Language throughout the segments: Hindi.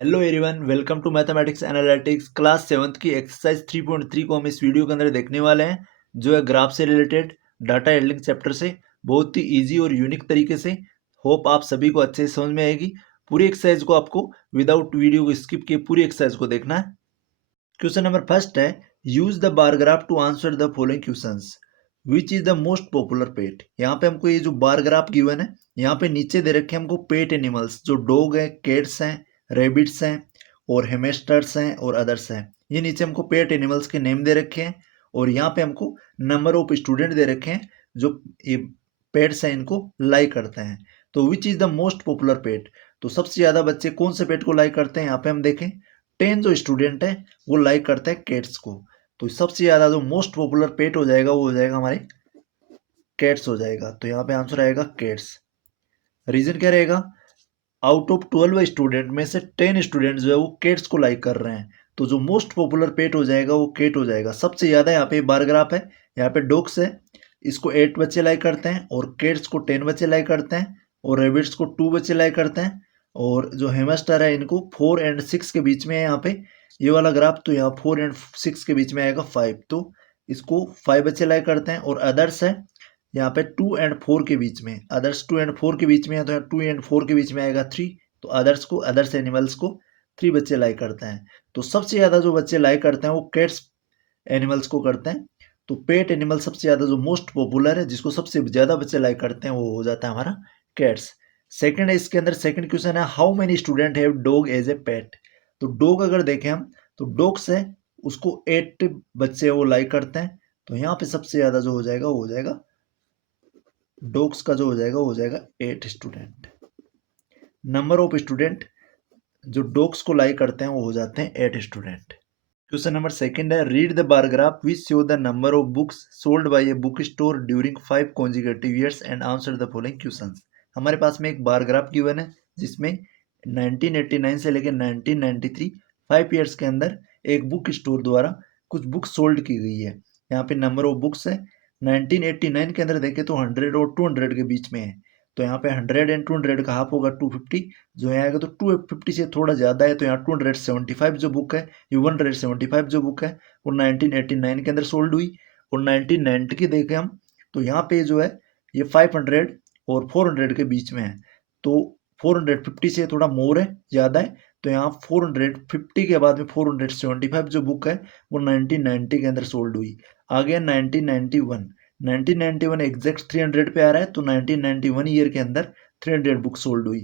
Hello everyone, welcome to mathematics analytics class 7th की एक्सरसाइज 3.3 को हम इस वीडियो के अंदर देखने वाले हैं, जो है ग्राफ से रिलेटेड डाटा हैंडलिंग चैप्टर से बहुत ही इजी और यूनिक तरीके से। होप आप सभी को अच्छे से समझ में आएगी। पूरी एक्सरसाइज को आपको विदाउट वीडियो को स्किप किए पूरी एक्सरसाइज को देखना है। क्वेश्चन नंबर फर्स्ट है, use the bar graph to answer the following questions. Which is the most popular pet. यहाँ पे हमको ये जो बार ग्राफ गिवन है, यहाँ पे नीचे दे रखे हैं हमको पेट एनिमल्स, जो डॉग है, कैट्स हैं, रेबिट्स हैं और हेमेस्टर्स हैं और अदर्स हैं। ये नीचे हमको पेट एनिमल्स के नेम दे रखे हैं और यहाँ पे हमको नंबर ऑफ स्टूडेंट दे रखे हैं जो ये पेट्स हैं इनको लाइक करते हैं। तो which is the most popular pet, तो सबसे ज्यादा बच्चे कौन से पेट को लाइक करते हैं, यहाँ पे हम देखें 10 जो स्टूडेंट है वो लाइक करते हैं कैट्स को। तो सबसे ज्यादा जो मोस्ट पॉपुलर पेट हो जाएगा वो हो जाएगा हमारे कैट्स हो जाएगा। तो यहाँ पे आंसर आएगा कैट्स। रीजन क्या रहेगा, आउट ऑफ 12 स्टूडेंट में से 10 स्टूडेंट जो है वो कैट्स को लाइक कर रहे हैं, तो जो मोस्ट पॉपुलर पेट हो जाएगा वो कैट हो जाएगा। सबसे ज्यादा यहाँ पे बार ग्राफ है, यहाँ पे डॉग्स है, इसको 8 बच्चे लाइक करते हैं और कैट्स को 10 बच्चे लाइक करते हैं और रेबिट्स को 2 बच्चे लाइक करते हैं और जो हेमस्टर है इनको 4 एंड 6 के बीच में है। यहाँ पे ये वाला ग्राफ तो यहाँ 4 एंड 6 के बीच में आएगा 5, तो इसको 5 बच्चे लाइक करते हैं और अदर्स है यहाँ पे 2 एंड 4 के बीच में, अदर्स 2 एंड 4 के बीच में है तो यहाँ 2 एंड 4 के बीच में आएगा 3, तो अदर्स एनिमल्स को 3 बच्चे लाइक करते हैं। तो सबसे ज़्यादा जो बच्चे लाइक करते हैं वो कैट्स एनिमल्स को करते हैं। तो पेट एनिमल सबसे ज़्यादा जो मोस्ट पॉपुलर है, जिसको सबसे ज़्यादा बच्चे लाइक करते हैं, वो हो जाता है हमारा कैट्स। सेकंड है इसके अंदर, सेकंड क्वेश्चन है, how many student have dog as a pet. तो डॉग अगर देखें हम तो डॉग्स है उसको 8 बच्चे वो लाइक करते हैं। तो यहाँ पे सबसे ज़्यादा जो हो जाएगा वो हो जाएगा डॉग्स का, जो हो जाएगा वो हो जाएगा 8 स्टूडेंट। नंबर ऑफ स्टूडेंट जो डॉग्स को लाइक करते हैं वो हो जाते हैं 8 स्टूडेंट। क्वेश्चन नंबर सेकंड है, read the bar graph which show the number of books sold by a book store during 5 consecutive years and answer the following questions. हमारे पास में एक बार ग्राफ गिवन है जिसमें 1989 से लेकर 1993 5 ईयर्स के अंदर एक बुक स्टोर द्वारा कुछ बुक्स सोल्ड की गई है। यहाँ पे नंबर ऑफ बुक्स है 1989 के अंदर देखें तो 100 और 200 के बीच में है। तो यहाँ पे 100 एंड 200 का हाफ होगा 250, जो यहाँ आएगा तो 250 से थोड़ा ज़्यादा है, तो यहाँ 275 जो बुक है, ये 175 जो बुक है वो 1989 के अंदर सोल्ड हुई। और 1990 की देखें हम तो यहाँ पे जो है ये 500 और 400 के बीच में है, तो 450 से थोड़ा मोर है, ज़्यादा है। तो यहाँ 450 के बाद में 475 जो बुक है वो 1990 के अंदर सोल्ड हुई। आ गया 1991, 1991 एग्जैक्ट 300 पे आ रहा है, तो 1991 ईयर के अंदर 300 बुक सोल्ड हुई।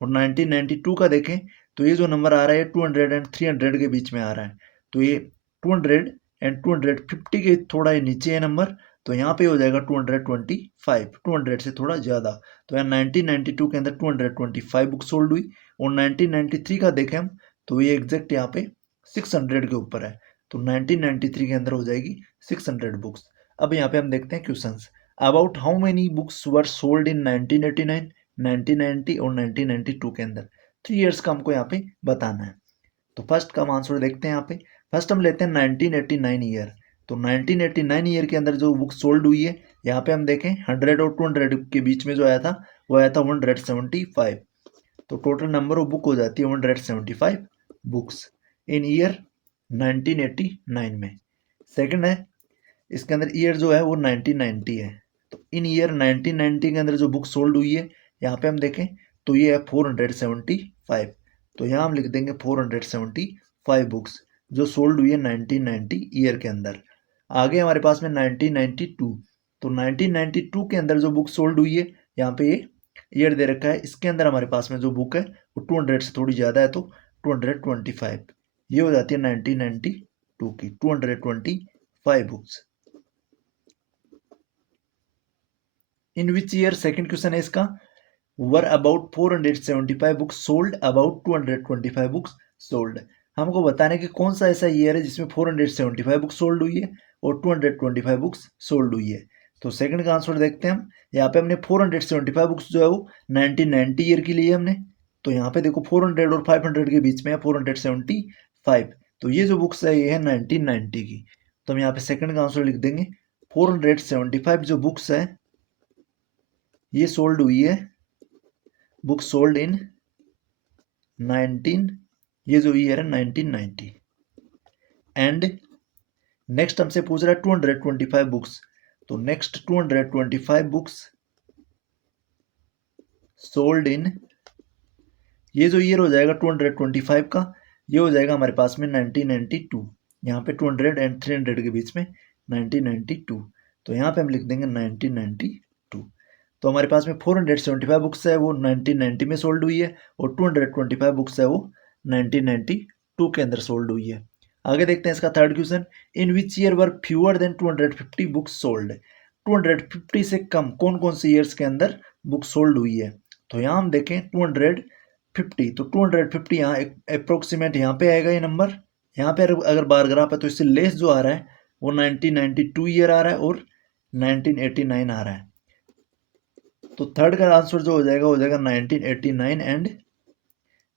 और 1992 का देखें तो ये जो नंबर आ रहा है 200 एंड 300 के बीच में आ रहा है, तो ये 200 एंड 250 के थोड़ा ये नीचे है नंबर, तो यहाँ पे हो जाएगा 225, 200 से थोड़ा ज़्यादा। तो यहाँ 1992 के अंदर 225 बुक सोल्ड हुई। और 1993 का देखें हम तो ये एग्जैक्ट यहाँ पे 600 के ऊपर है, तो 1993 के अंदर हो जाएगी 600 बुक्स। अब यहाँ पे हम देखते हैं questions, about how many books were sold in 1989, 1990 और 1992 के अंदर 3 इयर्स का हमको यहाँ पे बताना है। तो फर्स्ट का हम आंसर देखते हैं। यहाँ पे फर्स्ट हम लेते हैं 1989 ईयर, तो 1989 ईयर के अंदर जो बुक सोल्ड हुई है, यहाँ पे हम देखें 100 और 200 के बीच में जो आया था वो आया था 175, तो टोटल नंबर ऑफ बुक हो जाती है 175 बुक्स इन ईयर 1989 में। सेकंड है इसके अंदर ईयर जो है वो 1990 है, तो इन ईयर 1990 के अंदर जो बुक सोल्ड हुई है, यहाँ पे हम देखें तो ये है 475, तो यहाँ हम लिख देंगे 475 बुक्स जो सोल्ड हुई है 1990 ईयर के अंदर। आगे हमारे पास में 1992, तो 1992 के अंदर जो बुक सोल्ड हुई है, यहाँ पे ये ईयर दे रखा है, इसके अंदर हमारे पास में जो बुक है वो 200 से थोड़ी ज़्यादा है, तो 225, ये हो जाती है 1992 की 225 books. In which year, second question है इसका, were about 475 books sold, about 225 books sold. हमको बताने कि कौन सा ऐसा ईयर है जिसमें 475 बुक्स सोल्ड हुई है और 225 बुक्स सोल्ड हुई है। तो सेकंड का आंसर देखते हैं हम। यहाँ पे हमने 475 बुक्स जो है वो 1990 ईयर की ली है हमने, तो यहाँ पे देखो 400 और 500 के बीच में है 475, तो ये जो बुक्स है ये है 1990 की, तो हम यहाँ पे सेकंड का आंसर लिख देंगे। 475 जो बुक्स है ये सोल्ड हुई है, बुक सोल्ड इन 19 ये जो ईयर है 1990। एंड नेक्स्ट हमसे पूछ रहा है 225 बुक्स, तो नेक्स्ट 225 बुक्स सोल्ड इन, ये जो ईयर हो जाएगा 225 का, ये हो जाएगा हमारे पास में 1992। यहाँ पे 200 एंड 300 के बीच में 1992, तो यहाँ पे हम लिख देंगे 1992। तो हमारे पास में 475 बुक्स है वो 1990 में सोल्ड हुई है, और 225 बुक्स है वो 1992 के अंदर सोल्ड हुई है। आगे देखते हैं इसका third question, in which year were fewer than 250 books sold. 250 से कम कौन कौन से ईयर्स के अंदर बुक सोल्ड हुई है। तो यहाँ हम देखें 250, तो 250 यहाँ अप्रोक्सीमेट यहाँ पे आएगा ये नंबर। यहाँ पे अगर बार ग्राफ है तो इससे लेस जो आ रहा है वो 1992 ईयर आ रहा है और 1989 आ रहा है। तो थर्ड का आंसर जो हो जाएगा 1989 एंड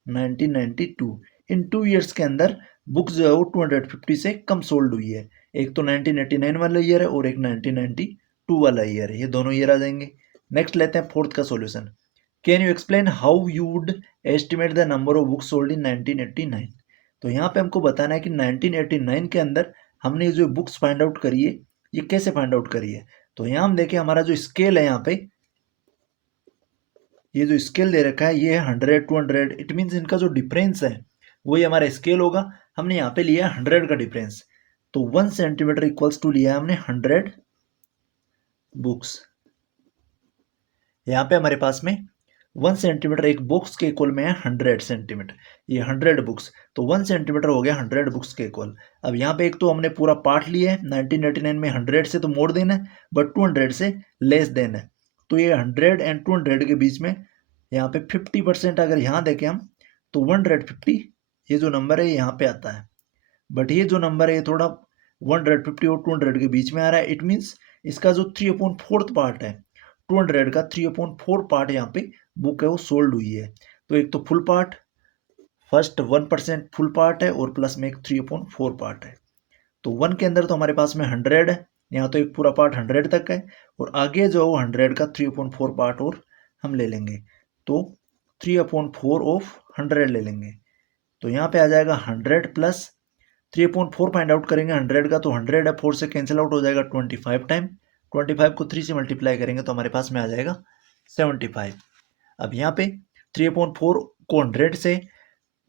1992। इन 2 ईयर्स के अंदर बुक्स जो है वो 250 से कम सोल्ड हुई है। एक तो 1989 वाला ईयर है और एक 1992 वाला ईयर है, ये दोनों ईयर आ जाएंगे। नेक्स्ट लेते हैं फोर्थ का solution, can you explain how you would estimate the number of books sold in 1989। तो यहाँ पे हमको बताना है कि 1989 के अंदर हमने जो बुक्स फाइंड आउट करी है ये कैसे फाइंड आउट करी है। तो यहाँ हम देखें हमारा जो स्केल है, यहाँ पे ये जो स्केल दे रखा है ये है 100 200, इट मीन्स इनका जो डिफरेंस है वही हमारा स्केल होगा। हमने यहाँ पे लिया है 100 का डिफरेंस, तो 1 सेंटीमीटर इक्वल्स टू लिया है हमने 100 बुक्स। यहाँ पे हमारे पास में 1 सेंटीमीटर एक बुक्स के इक्वल में है 100 सेंटीमीटर, ये 100 बुक्स, तो 1 सेंटीमीटर हो गया 100 बुक्स के इक्वल। अब यहाँ पे एक तो हमने पूरा पार्ट लिया है 1989 में, 100 से तो मोड़ देना है बट 200 से लेस देना है, तो ये 100 एंड 200 के बीच में यहाँ पे 50% अगर यहाँ देखें हम तो 150 ये जो नंबर है यहाँ पे आता है, बट ये जो नंबर है ये थोड़ा 150 और 200 के बीच में आ रहा है। इट मीन्स इसका जो 3/4 पार्ट है 200 का 3/4 पार्ट यहाँ पे बुक है वो सोल्ड हुई है। तो एक तो full part, first 1% full part है और प्लस में एक 3/4 पार्ट है। तो 1 के अंदर तो हमारे पास में 100 है, यहाँ तो एक पूरा पार्ट 100 तक है, और आगे जो 100 का 3/4 पार्ट और हम ले लेंगे, तो 3/4 ऑफ 100 ले लेंगे। तो यहाँ पे आ जाएगा 100 प्लस 3/4 फाइंड आउट करेंगे 100 का, तो 100 है 4 से कैंसिल आउट हो जाएगा 25 टाइम, 25 को 3 से मल्टीप्लाई करेंगे तो हमारे पास में आ जाएगा 75। अब यहाँ पे 3/4 को 100 से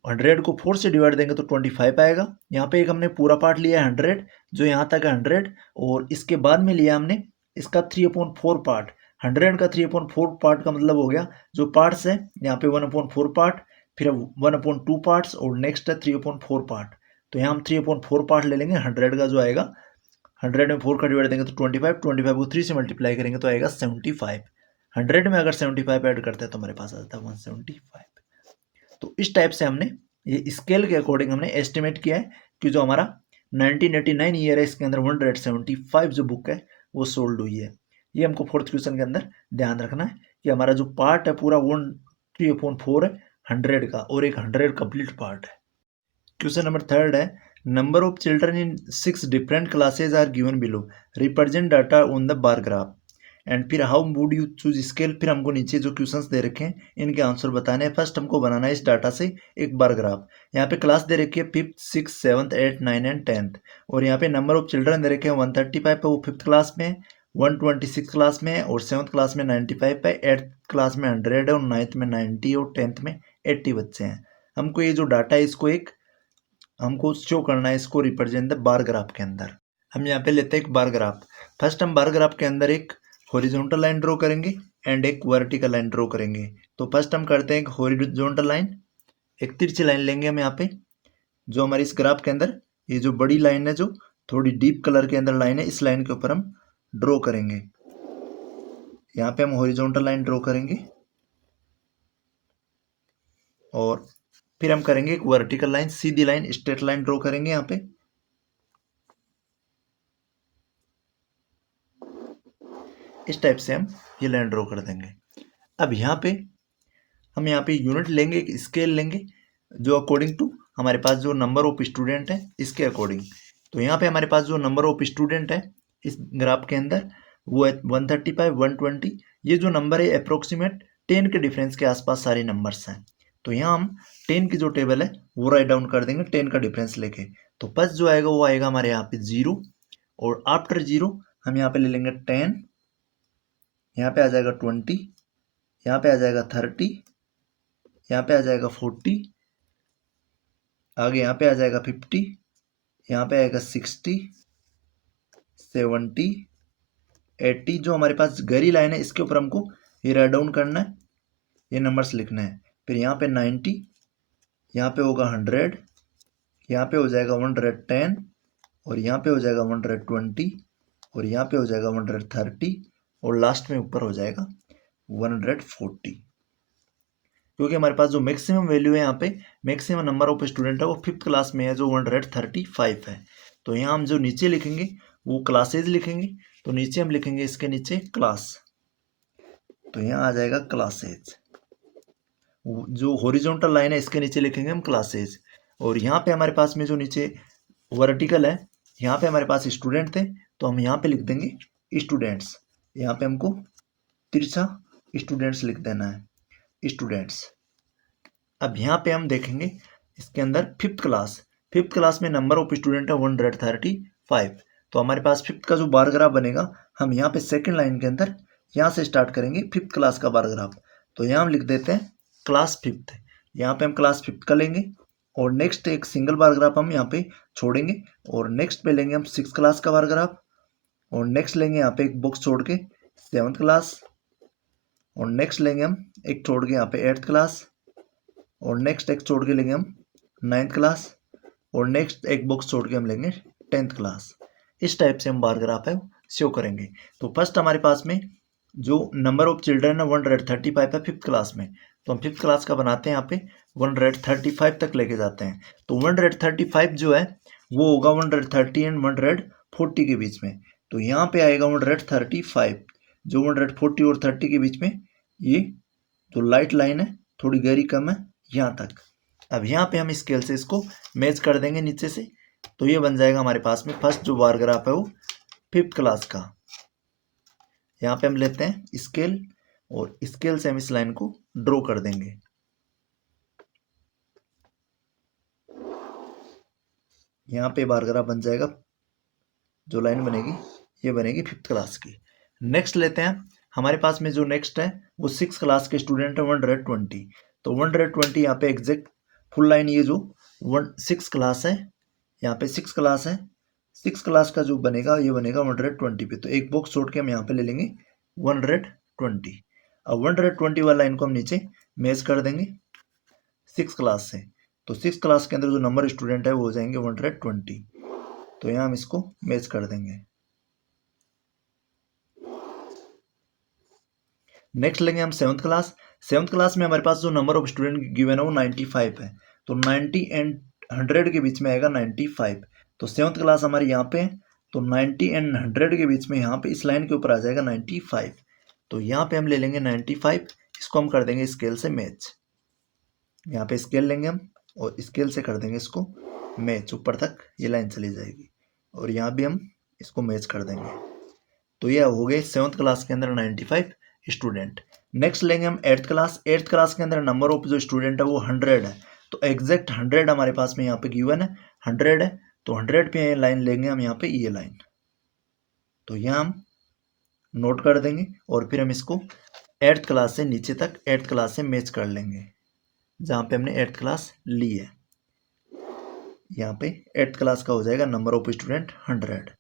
100 को 4 से डिवाइड देंगे तो 25 आएगा। यहाँ पे एक हमने पूरा पार्ट लिया है 100 जो यहाँ तक है 100, और इसके बाद में लिया हमने इसका 3/4 पार्ट। 100 का 3/4 पार्ट का मतलब हो गया जो पार्ट्स है यहाँ पे 1/4 पार्ट, फिर 1/2 पार्ट्स और नेक्स्ट है 3/4 पार्ट। तो यहाँ हम 3/4 पार्ट ले लेंगे 100 का जो आएगा, 100 में 4 का डिवाइड देंगे तो 25, 25 को 3 से मल्टीप्लाई करेंगे तो आएगा 75। 100 में अगर 75 ऐड करते हैं तो हमारे पास आता है 175। तो इस टाइप से हमने ये स्केल के अकॉर्डिंग हमने एस्टिमेट किया है कि जो हमारा 1989 ईयर है इसके अंदर 175 जो बुक है वो सोल्ड हुई है। ये हमको फोर्थ क्वेश्चन के अंदर ध्यान रखना है कि हमारा जो पार्ट है पूरा 3/4 है 100 का, और एक 100 कंप्लीट पार्ट है। क्वेश्चन नंबर थर्ड है, number of children in 6 different classes are given below, represent data on the bar graph and फिर how would you choose scale. फिर हमको नीचे जो क्वेश्चंस दे रखे हैं इनके आंसर बताने हैं। फर्स्ट हमको बनाना है इस डाटा से एक बार ग्राफ। यहाँ पे क्लास दे रखी है 5th 6th 7th 8th 9th and 10th, और यहाँ पे नंबर ऑफ चिल्ड्रन दे रखे हैं 135 पे, वो 5th क्लास में है, 126 क्लास में है, और 7th क्लास में 95 पे, 8th क्लास में 100 है, और 9th में 90 और 10th में 80 बच्चे हैं। हमको ये जो डाटा है इसको एक हमको शो करना है, इसको रिप्रेजेंट द बार ग्राफ के अंदर। हम यहाँ पे लेते हैं एक बार ग्राफ। फर्स्ट हम बार ग्राफ के अंदर एक हॉरिजॉन्टल लाइन ड्रॉ करेंगे एंड एक वर्टिकल लाइन ड्रॉ करेंगे। तो फर्स्ट हम करते हैं एक हॉरिजॉन्टल लाइन, एक तिरछी लाइन लेंगे हम यहाँ पे, जो हमारी इस ग्राफ के अंदर ये जो बड़ी लाइन है जो थोड़ी डीप कलर के अंदर लाइन है, इस लाइन के ऊपर हम ड्रॉ करेंगे। यहाँ पे हम हॉरिजॉन्टल लाइन ड्रॉ करेंगे और फिर हम करेंगे एक वर्टिकल लाइन, सीधी लाइन स्ट्रेट लाइन ड्रॉ करेंगे यहाँ पे। इस टाइप से हम ये लाइन ड्रॉ कर देंगे। अब यहाँ पे हम यहाँ पे यूनिट लेंगे, एक स्केल लेंगे जो अकॉर्डिंग टू हमारे पास जो नंबर ऑफ स्टूडेंट है इसके अकॉर्डिंग। तो यहाँ पे हमारे पास जो नंबर ऑफ स्टूडेंट है इस ग्राफ के अंदर वो है 135 120। ये जो नंबर है अप्रोक्सीमेट 10 के डिफरेंस के आसपास सारे नंबर्स हैं। तो यहाँ हम 10 की जो टेबल है वो राइट डाउन कर देंगे 10 का डिफरेंस लेके। तो फर्स्ट जो आएगा वो आएगा हमारे यहाँ पे 0, और आफ्टर 0 हम यहाँ पे ले लेंगे 10, यहाँ पे आ जाएगा 20, यहाँ पे आ जाएगा 30, यहाँ पे आ जाएगा 40, आगे यहाँ पे आ जाएगा 50, यहाँ पे आएगा 60, 70, 80। जो हमारे पास गहरी लाइन है इसके ऊपर हमको ये राइट डाउन करना है, ये नंबर्स लिखना है। फिर यहाँ पे 90, यहाँ पे होगा 100, यहाँ पे हो जाएगा 110, और यहाँ पे हो जाएगा 120, और यहाँ पे हो जाएगा 130, और लास्ट में ऊपर हो जाएगा 140। क्योंकि हमारे पास जो मैक्सिमम वैल्यू है यहाँ पे, मैक्सिमम नंबर ऑफ स्टूडेंट है वो 5th क्लास में है जो 135 है। तो यहाँ हम जो नीचे लिखेंगे वो क्लासेज लिखेंगे। तो नीचे हम लिखेंगे इसके नीचे क्लास, तो यहाँ आ जाएगा क्लासेज। जो हॉरिजॉन्टल लाइन है इसके नीचे लिखेंगे हम क्लासेज। और यहाँ पे हमारे पास में जो नीचे वर्टिकल है, यहाँ पे हमारे पास स्टूडेंट थे तो हम यहाँ पे लिख देंगे स्टूडेंट्स। यहाँ पे हमको तिरछा स्टूडेंट्स लिख देना है, स्टूडेंट्स। अब यहाँ पे हम देखेंगे इसके अंदर 5th क्लास में नंबर ऑफ स्टूडेंट है 135। तो हमारे पास 5th का जो बार ग्राफ बनेगा, हम यहाँ पे सेकंड लाइन के अंदर यहाँ से स्टार्ट करेंगे 5th क्लास का बार ग्राफ। तो यहाँ हम लिख देते हैं क्लास 5th, यहाँ पे हम क्लास 5th का लेंगे, और नेक्स्ट एक सिंगल बार ग्राफ हम यहाँ पे छोड़ेंगे, और नेक्स्ट पे लेंगे हम 6th क्लास का बार ग्राफ, और नेक्स्ट लेंगे यहाँ पे एक बॉक्स छोड़ के 7th क्लास, और नेक्स्ट लेंगे हम एक छोड़ के यहाँ पे 8th क्लास, और नेक्स्ट एक छोड़ के लेंगे हम 9th क्लास, और नेक्स्ट एक बॉक्स छोड़ के हम लेंगे 10th क्लास। इस टाइप से हम बार ग्राफ है शो करेंगे। तो फर्स्ट हमारे पास में जो नंबर ऑफ चिल्ड्रन है 135 है 5th क्लास में, तो हम 5th क्लास का बनाते हैं यहाँ पे 135 तक लेके जाते हैं। तो 135 जो है वो होगा 130 एंड 140 के बीच में। तो यहाँ पे आएगा 135, जो 140 और 30 के बीच में, ये जो लाइट लाइन है थोड़ी गहरी कम है यहाँ तक। अब यहाँ पे हम स्केल से इसको मैच कर देंगे नीचे से। तो ये बन जाएगा हमारे पास में फर्स्ट जो बार ग्राफ है वो 5th क्लास का। यहाँ पे हम लेते हैं स्केल, और स्केल से हम इस लाइन को ड्रॉ कर देंगे। यहाँ पे बार ग्राफ बन जाएगा, जो लाइन बनेगी ये बनेगी 5th क्लास की। नेक्स्ट लेते हैं हमारे पास में जो नेक्स्ट है वो 6th क्लास के स्टूडेंट है 120। तो 120 यहाँ पे एग्जैक्ट फुल लाइन, ये जो 6 क्लास है, यहाँ पे 6 क्लास है, 6 क्लास का जो बनेगा ये बनेगा 120 पे। तो एक बॉक्स छोड़ के हम यहाँ पे ले लेंगे 120। अब 120 वाला लाइन को हम नीचे मैच कर देंगे 6 क्लास से। तो 6 क्लास के अंदर जो नंबर स्टूडेंट है वो हो जाएंगे 120। तो यहाँ हम इसको मैच कर देंगे। नेक्स्ट लेंगे हम 7th क्लास। 7th क्लास में हमारे पास जो नंबर ऑफ स्टूडेंट गिवन है वो 95 है। तो 90 एंड 100 के बीच में आएगा 95। तो 7th क्लास हमारी यहाँ पे है, तो 90 एंड 100 के बीच में यहाँ पे इस लाइन के ऊपर आ जाएगा 95। तो यहाँ पे हम ले लेंगे 95, इसको हम कर देंगे स्केल से मैच। यहाँ पे स्केल लेंगे हम और स्केल से कर देंगे इसको मैच, ऊपर तक ये लाइन चली जाएगी, और यहाँ भी हम इसको मैच कर देंगे। तो ये हो गए 7th क्लास के अंदर 95 स्टूडेंट। नेक्स्ट लेंगे हम 8th क्लास। 8th क्लास के अंदर नंबर ऑफ जो स्टूडेंट है वो 100 है। तो एग्जैक्ट 100 हमारे पास में यहाँ पे गिवन है, 100 है। तो 100 पे लाइन लेंगे हम यहाँ पे ये लाइन। तो यहाँ हम नोट कर देंगे, और फिर हम इसको 8th क्लास से नीचे तक 8th क्लास से मैच कर लेंगे, जहाँ पे हमने 8th क्लास ली है। यहाँ पे 8th क्लास का हो जाएगा नंबर ऑफ स्टूडेंट 100।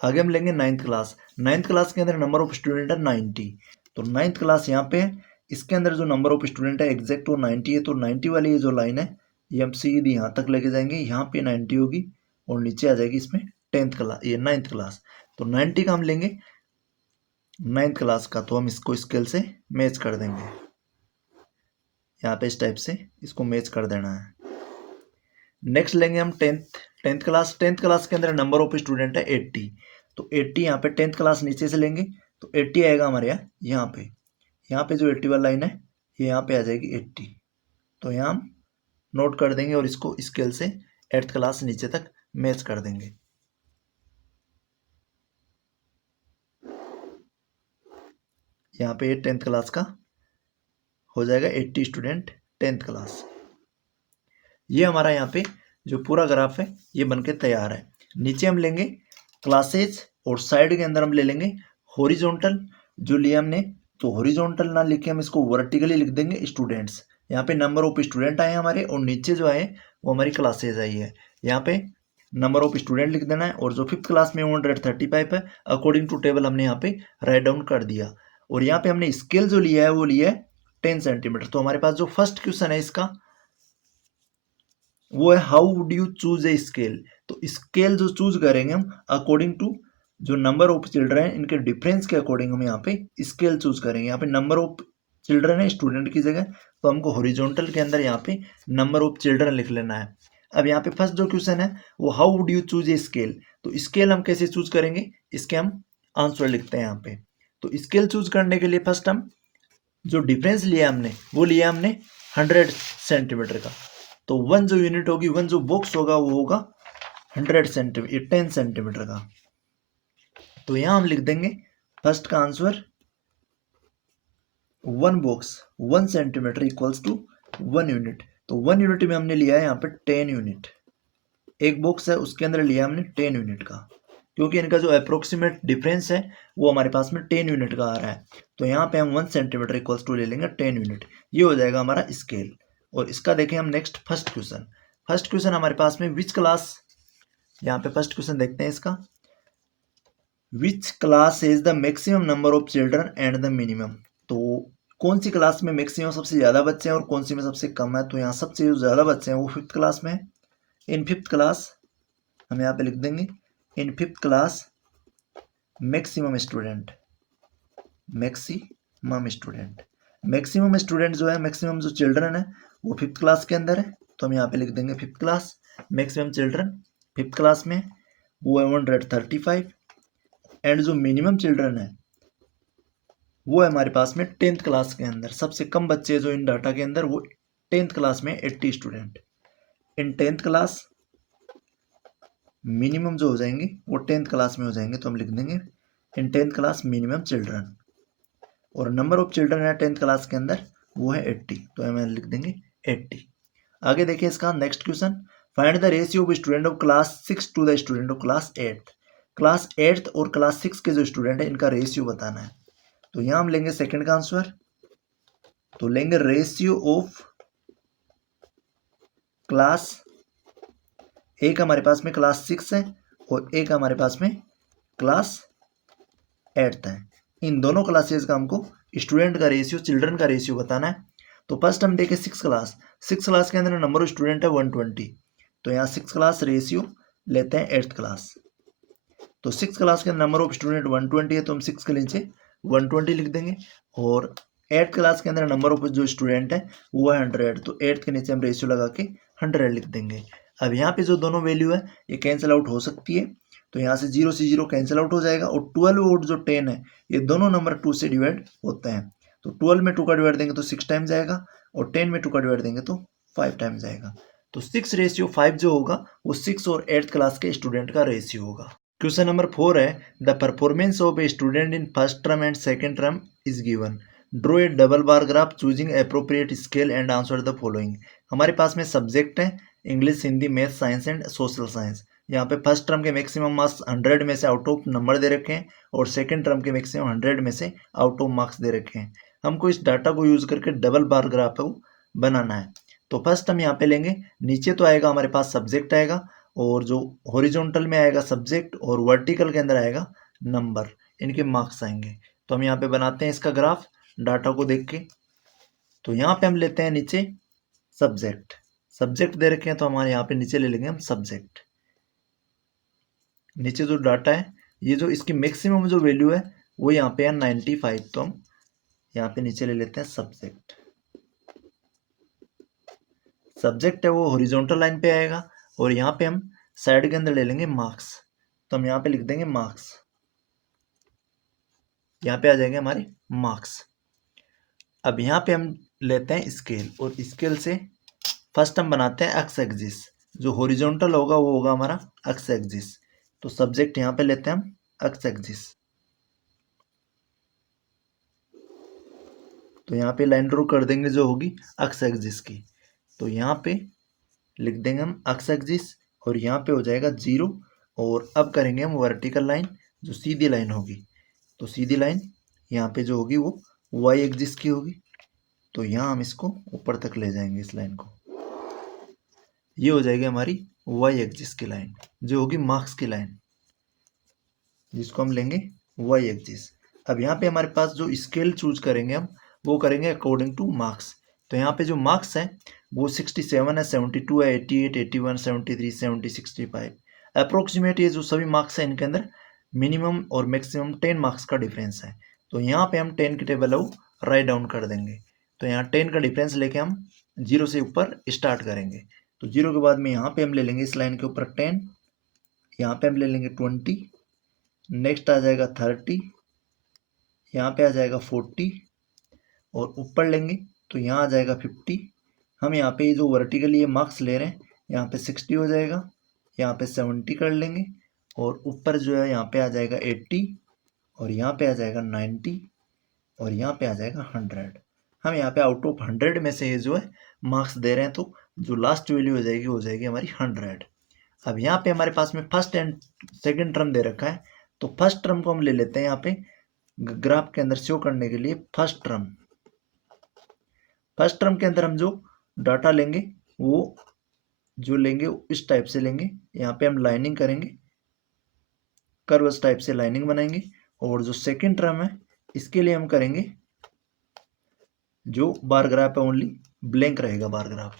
आगे हम लेंगे 9th क्लास। 9th क्लास के अंदर नंबर ऑफ स्टूडेंट है 90। तो 9th क्लास यहाँ पे है, इसके अंदर जो नंबर ऑफ स्टूडेंट है एग्जैक्ट वो 90 है। तो 90 वाली ये जो लाइन है ये हम सीधी यहाँ तक लेके जाएंगे, यहाँ पे 90 होगी, और नीचे आ जाएगी इसमें 10th क्लास, ये 9th क्लास। तो 90 का हम लेंगे 9th क्लास का, तो हम इसको स्केल से मैच कर देंगे। यहाँ पे इस टाइप से इसको मैच कर देना है। नेक्स्ट लेंगे हम 10th क्लास। 10th क्लास के अंदर नंबर ऑफ स्टूडेंट है 80। तो 80 यहाँ पे 10th क्लास नीचे से लेंगे, तो 80 आएगा हमारे यहाँ पे। यहाँ पे जो 80 वाला लाइन है ये यहाँ पे आ जाएगी 80। तो यहाँ हम नोट कर देंगे और इसको स्केल से 8th क्लास नीचे तक मैच कर देंगे। यहाँ पे 10th क्लास का हो जाएगा 80 स्टूडेंट 10th क्लास। ये हमारा यहाँ पे जो पूरा ग्राफ है ये बनके तैयार है। नीचे हम लेंगे क्लासेज और साइड के अंदर हम ले लेंगे हॉरिजॉन्टल जो लिया हमने। तो हॉरिजॉन्टल ना लिख के हम इसको वर्टिकली लिख देंगे स्टूडेंट्स। यहाँ पे नंबर ऑफ स्टूडेंट आए हमारे और नीचे जो आए वो हमारी क्लासेज आई है। यहाँ पे नंबर ऑफ स्टूडेंट लिख देना है और जो 5th क्लास में 135 है अकॉर्डिंग टू टेबल हमने यहाँ पे राइट डाउन कर दिया। और यहाँ पे हमने स्केल जो लिया है वो लिया है 10 सेंटीमीटर। तो हमारे पास जो फर्स्ट क्वेश्चन है इसका वो है how would you choose a scale. तो स्केल जो चूज करेंगे हम अकॉर्डिंग टू जो नंबर ऑफ चिल्ड्रन है इनके डिफरेंस के अकॉर्डिंग हम यहाँ पे स्केल चूज करेंगे। यहाँ पे नंबर ऑफ चिल्ड्रन है स्टूडेंट की जगह तो हमको हॉरिजॉन्टल के अंदर यहाँ पे नंबर ऑफ चिल्ड्रन लिख लेना है। अब यहाँ पे फर्स्ट जो क्वेश्चन है वो how would you choose a scale. तो स्केल हम कैसे चूज करेंगे इसके हम आंसर लिखते हैं यहाँ पे। तो स्केल चूज करने के लिए फर्स्ट हम जो डिफरेंस लिया हमने वो लिया हमने 100 सेंटीमीटर का। तो 1 जो यूनिट होगी 1 जो बॉक्स होगा वो होगा 100 सेंटीमीटर 10 सेंटीमीटर का। तो यहाँ हम लिख देंगे फर्स्ट का answer 1 box 1 centimetre equals to 1 unit. तो 1 यूनिट में हमने लिया है यहाँ पे 10 यूनिट। एक बॉक्स है उसके अंदर लिया हमने 10 यूनिट का क्योंकि इनका जो अप्रोक्सीमेट डिफरेंस है वो हमारे पास में 10 यूनिट का आ रहा है। तो यहाँ पे हम 1 सेंटीमीटर इक्वल्स टू ले लेंगे 10 यूनिट। ये हो जाएगा हमारा स्केल। और इसका देखें हम next first question. First question हमारे पास में विच क्लास, यहाँ पे फर्स्ट क्वेश्चन देखते हैं इसका। Which class is the maximum number of children and the minimum. तो कौन सी क्लास में मैक्सिमम सबसे ज़्यादा बच्चे हैं और कौन सी में सबसे कम है। तो यहाँ सबसे जो ज़्यादा बच्चे हैं वो 5th क्लास में है। इन 5th क्लास हम यहाँ पे लिख देंगे इन 5th class maximum student. Maximum student maximum student जो है मैक्सिमम जो चिल्ड्रन है वो 5th क्लास के अंदर है। तो हम यहाँ पे लिख देंगे 5th class maximum children 5th class में वो है 135। एंड जो मिनिमम चिल्ड्रन है वो है हमारे पास में 10th क्लास के अंदर। सबसे कम बच्चे जो इन डाटा के अंदर वो 10th क्लास में 80 स्टूडेंट। इन 10th क्लास मिनिमम जो हो जाएंगे वो 10th क्लास में हो जाएंगे। तो हम लिख देंगे इन 10th क्लास मिनिमम चिल्ड्रन। और नंबर ऑफ चिल्ड्रन है 10th क्लास के अंदर वो है 80। तो हम लिख देंगे 80। आगे देखिए इसका next question. Find the ratio of student of class 6 to the student of class 8। Class 8 और क्लास 6 के जो स्टूडेंट है इनका रेशियो बताना है। तो यहाँ हम लेंगे सेकंड का आंसर। तो लेंगे रेशियो ऑफ क्लास, एक हमारे पास में क्लास 6 है और एक हमारे पास में क्लास 8 है। इन दोनों क्लासेस का हमको स्टूडेंट का रेशियो चिल्ड्रन का रेशियो बताना है। तो फर्स्ट हम देखें 6 क्लास के अंदर नंबर ऑफ स्टूडेंट है 120। तो यहाँ 6 क्लास रेशियो लेते हैं 8th क्लास। तो 6 क्लास के नंबर ऑफ स्टूडेंट 120 है तो हम 6 के नीचे 120 लिख देंगे। और 8th क्लास के अंदर नंबर ऑफ जो स्टूडेंट है वो है 100। तो 8 के नीचे हम रेशियो लगा के 100 लिख देंगे। अब यहाँ पे जो दोनों वैल्यू है ये कैंसिल आउट हो सकती है। तो यहाँ से 0 से 0 कैंसिल आउट हो जाएगा। और 12 और जो 10 है ये दोनों नंबर 2 से डिवाइड होते हैं। तो 12 में 2 का डिवाइड देंगे तो 6 टाइम्स जाएगा और 10 में 2 का डिवाइड देंगे तो 5 टाइम्स जाएगा। तो 6:5 जो होगा वो 6 और 8th क्लास के स्टूडेंट का रेशियो होगा। क्वेश्चन नंबर 4 है the performance of a student in first term and second term is given. Draw a double bar graph choosing appropriate scale and answer the following. हमारे पास में सब्जेक्ट है English, Hindi, math, science and social science. यहाँ पे फर्स्ट टर्म के मैक्सिमम मार्क्स 100 में से आउट ऑफ नंबर दे रखे हैं और सेकंड टर्म के मैक्सिमम 100 में से आउट ऑफ मार्क्स दे रखे हैं। हमको इस डाटा को यूज करके डबल बार ग्राफ है वो बनाना है। तो फर्स्ट हम यहाँ पे लेंगे, नीचे तो आएगा हमारे पास सब्जेक्ट आएगा और जो हॉरिजॉन्टल में आएगा सब्जेक्ट और वर्टिकल के अंदर आएगा नंबर, इनके मार्क्स आएंगे। तो हम यहाँ पे बनाते हैं इसका ग्राफ डाटा को देख के। तो यहाँ पे हम लेते हैं नीचे सब्जेक्ट दे रखे हैं तो हमारे यहाँ पे नीचे ले लेंगे हम सब्जेक्ट। नीचे जो डाटा है ये जो इसकी मैक्सिमम जो वैल्यू है वो यहाँ पे है 95। तो हम यहाँ पे नीचे ले लेते हैं सब्जेक्ट है वो हॉरिजॉन्टल लाइन पे आएगा और यहाँ पे हम साइड के अंदर ले लेंगे मार्क्स। तो हम यहाँ पे लिख देंगे मार्क्स, यहाँ पे आ जाएंगे हमारे मार्क्स। अब यहाँ पे हम लेते हैं स्केल और स्केल से फर्स्ट हम बनाते हैं एक्स एक्सिस। जो हॉरिजॉन्टल होगा वो होगा हमारा एक्स एक्सिस। तो सब्जेक्ट यहाँ पे लेते हैं हम एक्स एक्सिस। तो यहाँ पे लाइन ड्रॉ कर देंगे जो होगी अक्स एक्सिस की। तो यहाँ पे लिख देंगे हम अक्स एक्सिस और यहाँ पे हो जाएगा 0। और अब करेंगे हम वर्टिकल लाइन जो सीधी लाइन होगी। तो सीधी लाइन यहाँ पे जो होगी वो वाई एक्सिस की होगी। तो यहाँ हम इसको ऊपर तक ले जाएंगे इस लाइन को। ये हो जाएगी हमारी वाई एक्सिस की लाइन जो होगी मार्क्स की लाइन, जिसको हम लेंगे वाई एक्सिस। अब यहाँ पे हमारे पास जो स्केल चूज करेंगे हम वो करेंगे अकॉर्डिंग टू मार्क्स। तो यहाँ पे जो मार्क्स है वो 67 है, 72 है, 88, 81, 73, 70, 65 अप्रोक्सीमेट। ये जो सभी मार्क्स हैं इनके अंदर मिनिमम और मैक्सिमम 10 मार्क्स का डिफरेंस है। तो यहाँ पे हम 10 के टेबल राइट डाउन कर देंगे। तो यहाँ 10 का डिफरेंस लेके हम 0 से ऊपर स्टार्ट करेंगे। तो 0 के बाद में यहाँ पे हम ले लेंगे इस लाइन के ऊपर 10, यहाँ पे हम ले लेंगे 20, नेक्स्ट आ जाएगा 30, यहाँ पे आ जाएगा 40 और ऊपर लेंगे तो यहाँ आ जाएगा 50। हम यहाँ पे जो वर्टिकली ये मार्क्स ले रहे हैं यहाँ पे 60 हो जाएगा, यहाँ पे 70 कर लेंगे और ऊपर जो है यहाँ पे आ जाएगा 80 और यहाँ पे आ जाएगा 90 और यहाँ पे आ जाएगा 100। हम यहाँ पे आउट ऑफ 100 में से ये जो है मार्क्स दे रहे हैं, तो जो लास्ट वैल्यू हो जाएगी हमारी 100। अब यहाँ पे हमारे पास में फर्स्ट एंड सेकंड टर्म दे रखा है। तो फर्स्ट टर्म को हम ले लेते हैं यहाँ पे ग्राफ के अंदर शो करने के लिए। फर्स्ट टर्म के अंदर हम जो डाटा लेंगे वो जो लेंगे इस टाइप से लेंगे। यहाँ पे हम लाइनिंग करेंगे, कर्व्स टाइप से लाइनिंग बनाएंगे। और जो सेकंड टर्म है इसके लिए हम करेंगे जो बार ग्राफ है ओनली ब्लैंक रहेगा बार ग्राफ।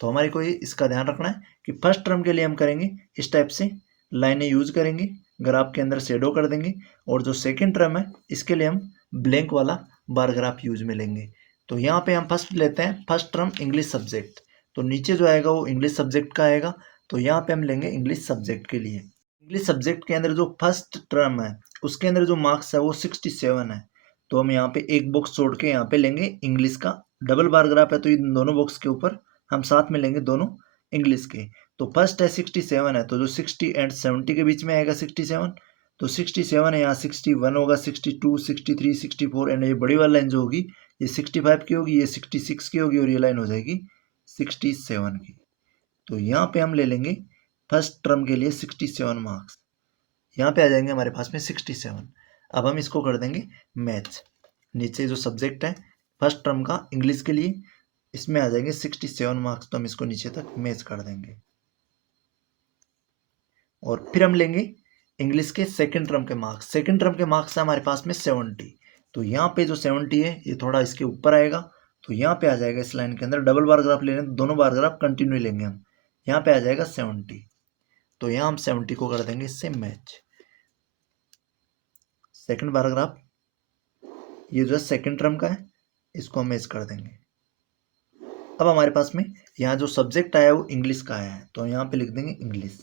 तो हमारे को ये इसका ध्यान रखना है कि फर्स्ट टर्म के लिए हम करेंगे इस टाइप से लाइनें यूज करेंगे, ग्राफ के अंदर शेडो कर देंगे। और जो सेकंड टर्म है इसके लिए हम ब्लैंक वाला बार ग्राफ यूज में लेंगे। तो यहाँ पे हम फर्स्ट लेते हैं फर्स्ट टर्म इंग्लिश सब्जेक्ट। तो नीचे जो आएगा वो इंग्लिश सब्जेक्ट का आएगा। तो यहाँ पे हम लेंगे इंग्लिश सब्जेक्ट के लिए। इंग्लिश सब्जेक्ट के अंदर जो फर्स्ट टर्म है उसके अंदर जो मार्क्स है वो 67 है। तो हम यहाँ पे एक बॉक्स छोड़ के यहाँ पे लेंगे इंग्लिश का। डबल बार ग्राफ है तो इन दोनों बॉक्स के ऊपर हम साथ में लेंगे दोनों इंग्लिश के। तो फर्स्ट है 67 है तो जो 60 एंड 70 के बीच में आएगा 67। तो 67 है, यहाँ 61 होगा, 62, 63, 64 एंड ये बड़ी वाली लाइन जो होगी ये 65 की होगी, ये 66 की होगी और ये लाइन हो जाएगी 67 की। तो यहाँ पे हम ले लेंगे फर्स्ट टर्म के लिए 67 मार्क्स। यहाँ पे आ जाएंगे हमारे पास में 67। अब हम इसको कर देंगे मैच। नीचे जो सब्जेक्ट है फर्स्ट टर्म का इंग्लिश के लिए इसमें आ जाएंगे 67 मार्क्स। तो हम इसको नीचे तक मैच कर देंगे। और फिर हम लेंगे इंग्लिश के सेकंड टर्म के मार्क्स। सेकंड टर्म के मार्क्स है हमारे पास में 70। तो यहाँ पे जो 70 है ये थोड़ा इसके ऊपर आएगा। तो यहाँ पे आ जाएगा इस लाइन के अंदर डबल बार ग्राफ ले रहे हैं, दोनों बार ग्राफ कंटिन्यू लेंगे हम। यहाँ पे आ जाएगा 70। तो यहाँ हम 70 को कर देंगे इससे मैच। सेकंड बार ग्राफ ये जो है सेकंड टर्म का है इसको हम मैच कर देंगे। अब हमारे पास में यहाँ जो सब्जेक्ट आया है वो इंग्लिश का आया है तो यहाँ पे लिख देंगे इंग्लिश।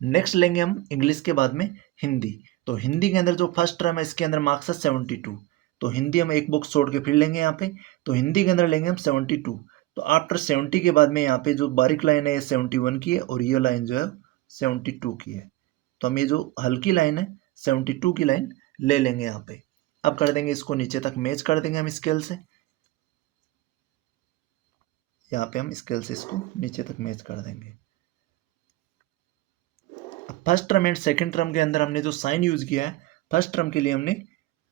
नेक्स्ट लेंगे हम इंग्लिश के बाद में हिंदी। तो हिंदी के अंदर जो फर्स्ट टर्म है इसके अंदर मार्क्स है 72। तो हिंदी हम एक बॉक्स छोड़ के फिर लेंगे यहाँ पे। तो हिंदी के अंदर लेंगे हम 72। तो आफ्टर 70 के बाद में यहाँ पे जो बारीक लाइन है ये 71 की है और ये लाइन जो है 72 की है। तो हम ये जो हल्की लाइन है 72 की लाइन ले लेंगे यहाँ पे। अब कर देंगे इसको नीचे तक मैच कर देंगे हम स्केल से। यहाँ पे हम स्केल से इसको नीचे तक मैच कर देंगे। First term and second term के अंदर हमने जो साइन यूज किया है फर्स्ट टर्म के लिए हमने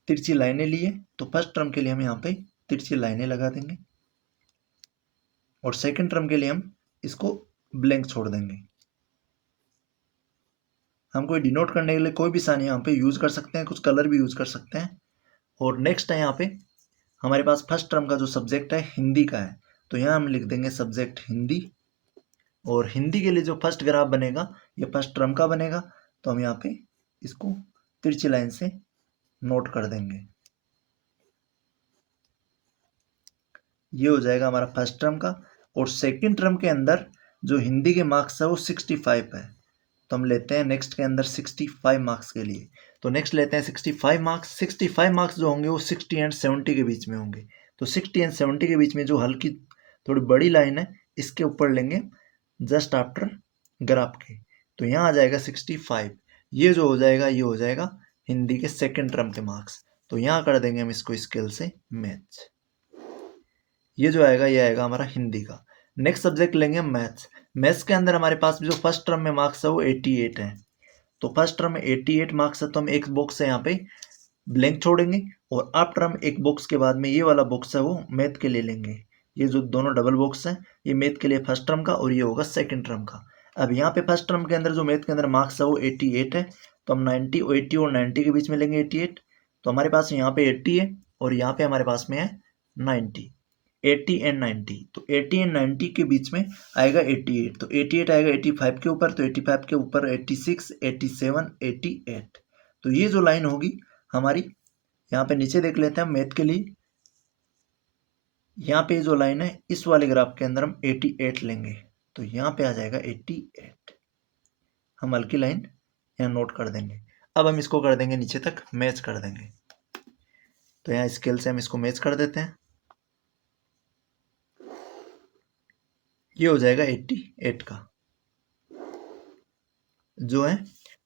तिरछी लाइनें ली है। तो फर्स्ट टर्म के लिए हम यहाँ पे तिरछी लाइनें लगा देंगे और सेकंड टर्म के लिए हम इसको ब्लैंक छोड़ देंगे। हम कोई डिनोट करने के लिए कोई भी साइन यहाँ पे यूज कर सकते हैं, कुछ कलर भी यूज कर सकते हैं। और नेक्स्ट है यहाँ पे हमारे पास फर्स्ट टर्म का जो सब्जेक्ट है हिंदी का है। तो यहाँ हम लिख देंगे सब्जेक्ट हिंदी। और हिंदी के लिए जो फर्स्ट ग्राफ बनेगा ये फर्स्ट टर्म का बनेगा। तो हम यहाँ पे इसको तिरछी लाइन से नोट कर देंगे। ये हो जाएगा हमारा फर्स्ट टर्म का। और सेकंड टर्म के अंदर जो हिंदी के मार्क्स है वो 65 है। तो हम लेते हैं नेक्स्ट के अंदर 65 मार्क्स के लिए। तो नेक्स्ट लेते हैं 65 मार्क्स। 65 मार्क्स जो होंगे वो 60 एंड 70 के बीच में होंगे। तो 60 एंड 70 के बीच में जो हल्की थोड़ी बड़ी लाइन है इसके ऊपर लेंगे जस्ट आफ्टर ग्राफ के। तो यहाँ आ जाएगा 65। ये जो हो जाएगा ये हो जाएगा हिंदी के सेकंड टर्म के मार्क्स। तो यहाँ कर देंगे हम इसको स्केल से मैच। ये जो आएगा ये आएगा हमारा हिंदी का। नेक्स्ट सब्जेक्ट लेंगे हम मैथ्स। मैथ्स के अंदर हमारे पास जो फर्स्ट टर्म में मार्क्स है वो 88 है। तो फर्स्ट टर्म में 88 मार्क्स है, तो हम एक बॉक्स है यहाँ पे ब्लैंक छोड़ेंगे और आफ्टर हम एक बॉक्स के बाद में ये वाला बॉक्स है वो मैथ के लिए लेंगे। ये जो दोनों डबल बॉक्स हैं ये मैथ के लिए फर्स्ट टर्म का और ये होगा सेकंड टर्म का। अब यहाँ पे फर्स्ट टर्म के अंदर जो मैथ के अंदर मार्क्स है वो 88 है, तो हम 90 80 और 90 के बीच में लेंगे 88। तो हमारे पास यहाँ पे 80 है और यहाँ पे हमारे पास में है 90। 80 एंड 90, तो 80 एंड 90 के बीच में आएगा 88, तो 88 आएगा 85 के ऊपर, तो 85 के ऊपर 86 87 88। तो ये जो लाइन होगी हमारी, यहाँ पे नीचे देख लेते हैं मैथ के लिए। यहाँ पे जो लाइन है इस वाले ग्राफ के अंदर हम 88 लेंगे, तो यहाँ पे आ जाएगा 88। हम हल्की लाइन यहाँ नोट कर देंगे। अब हम इसको कर देंगे नीचे तक मैच कर देंगे, तो यहाँ स्केल से हम इसको मैच कर देते हैं। ये हो जाएगा 88 का जो है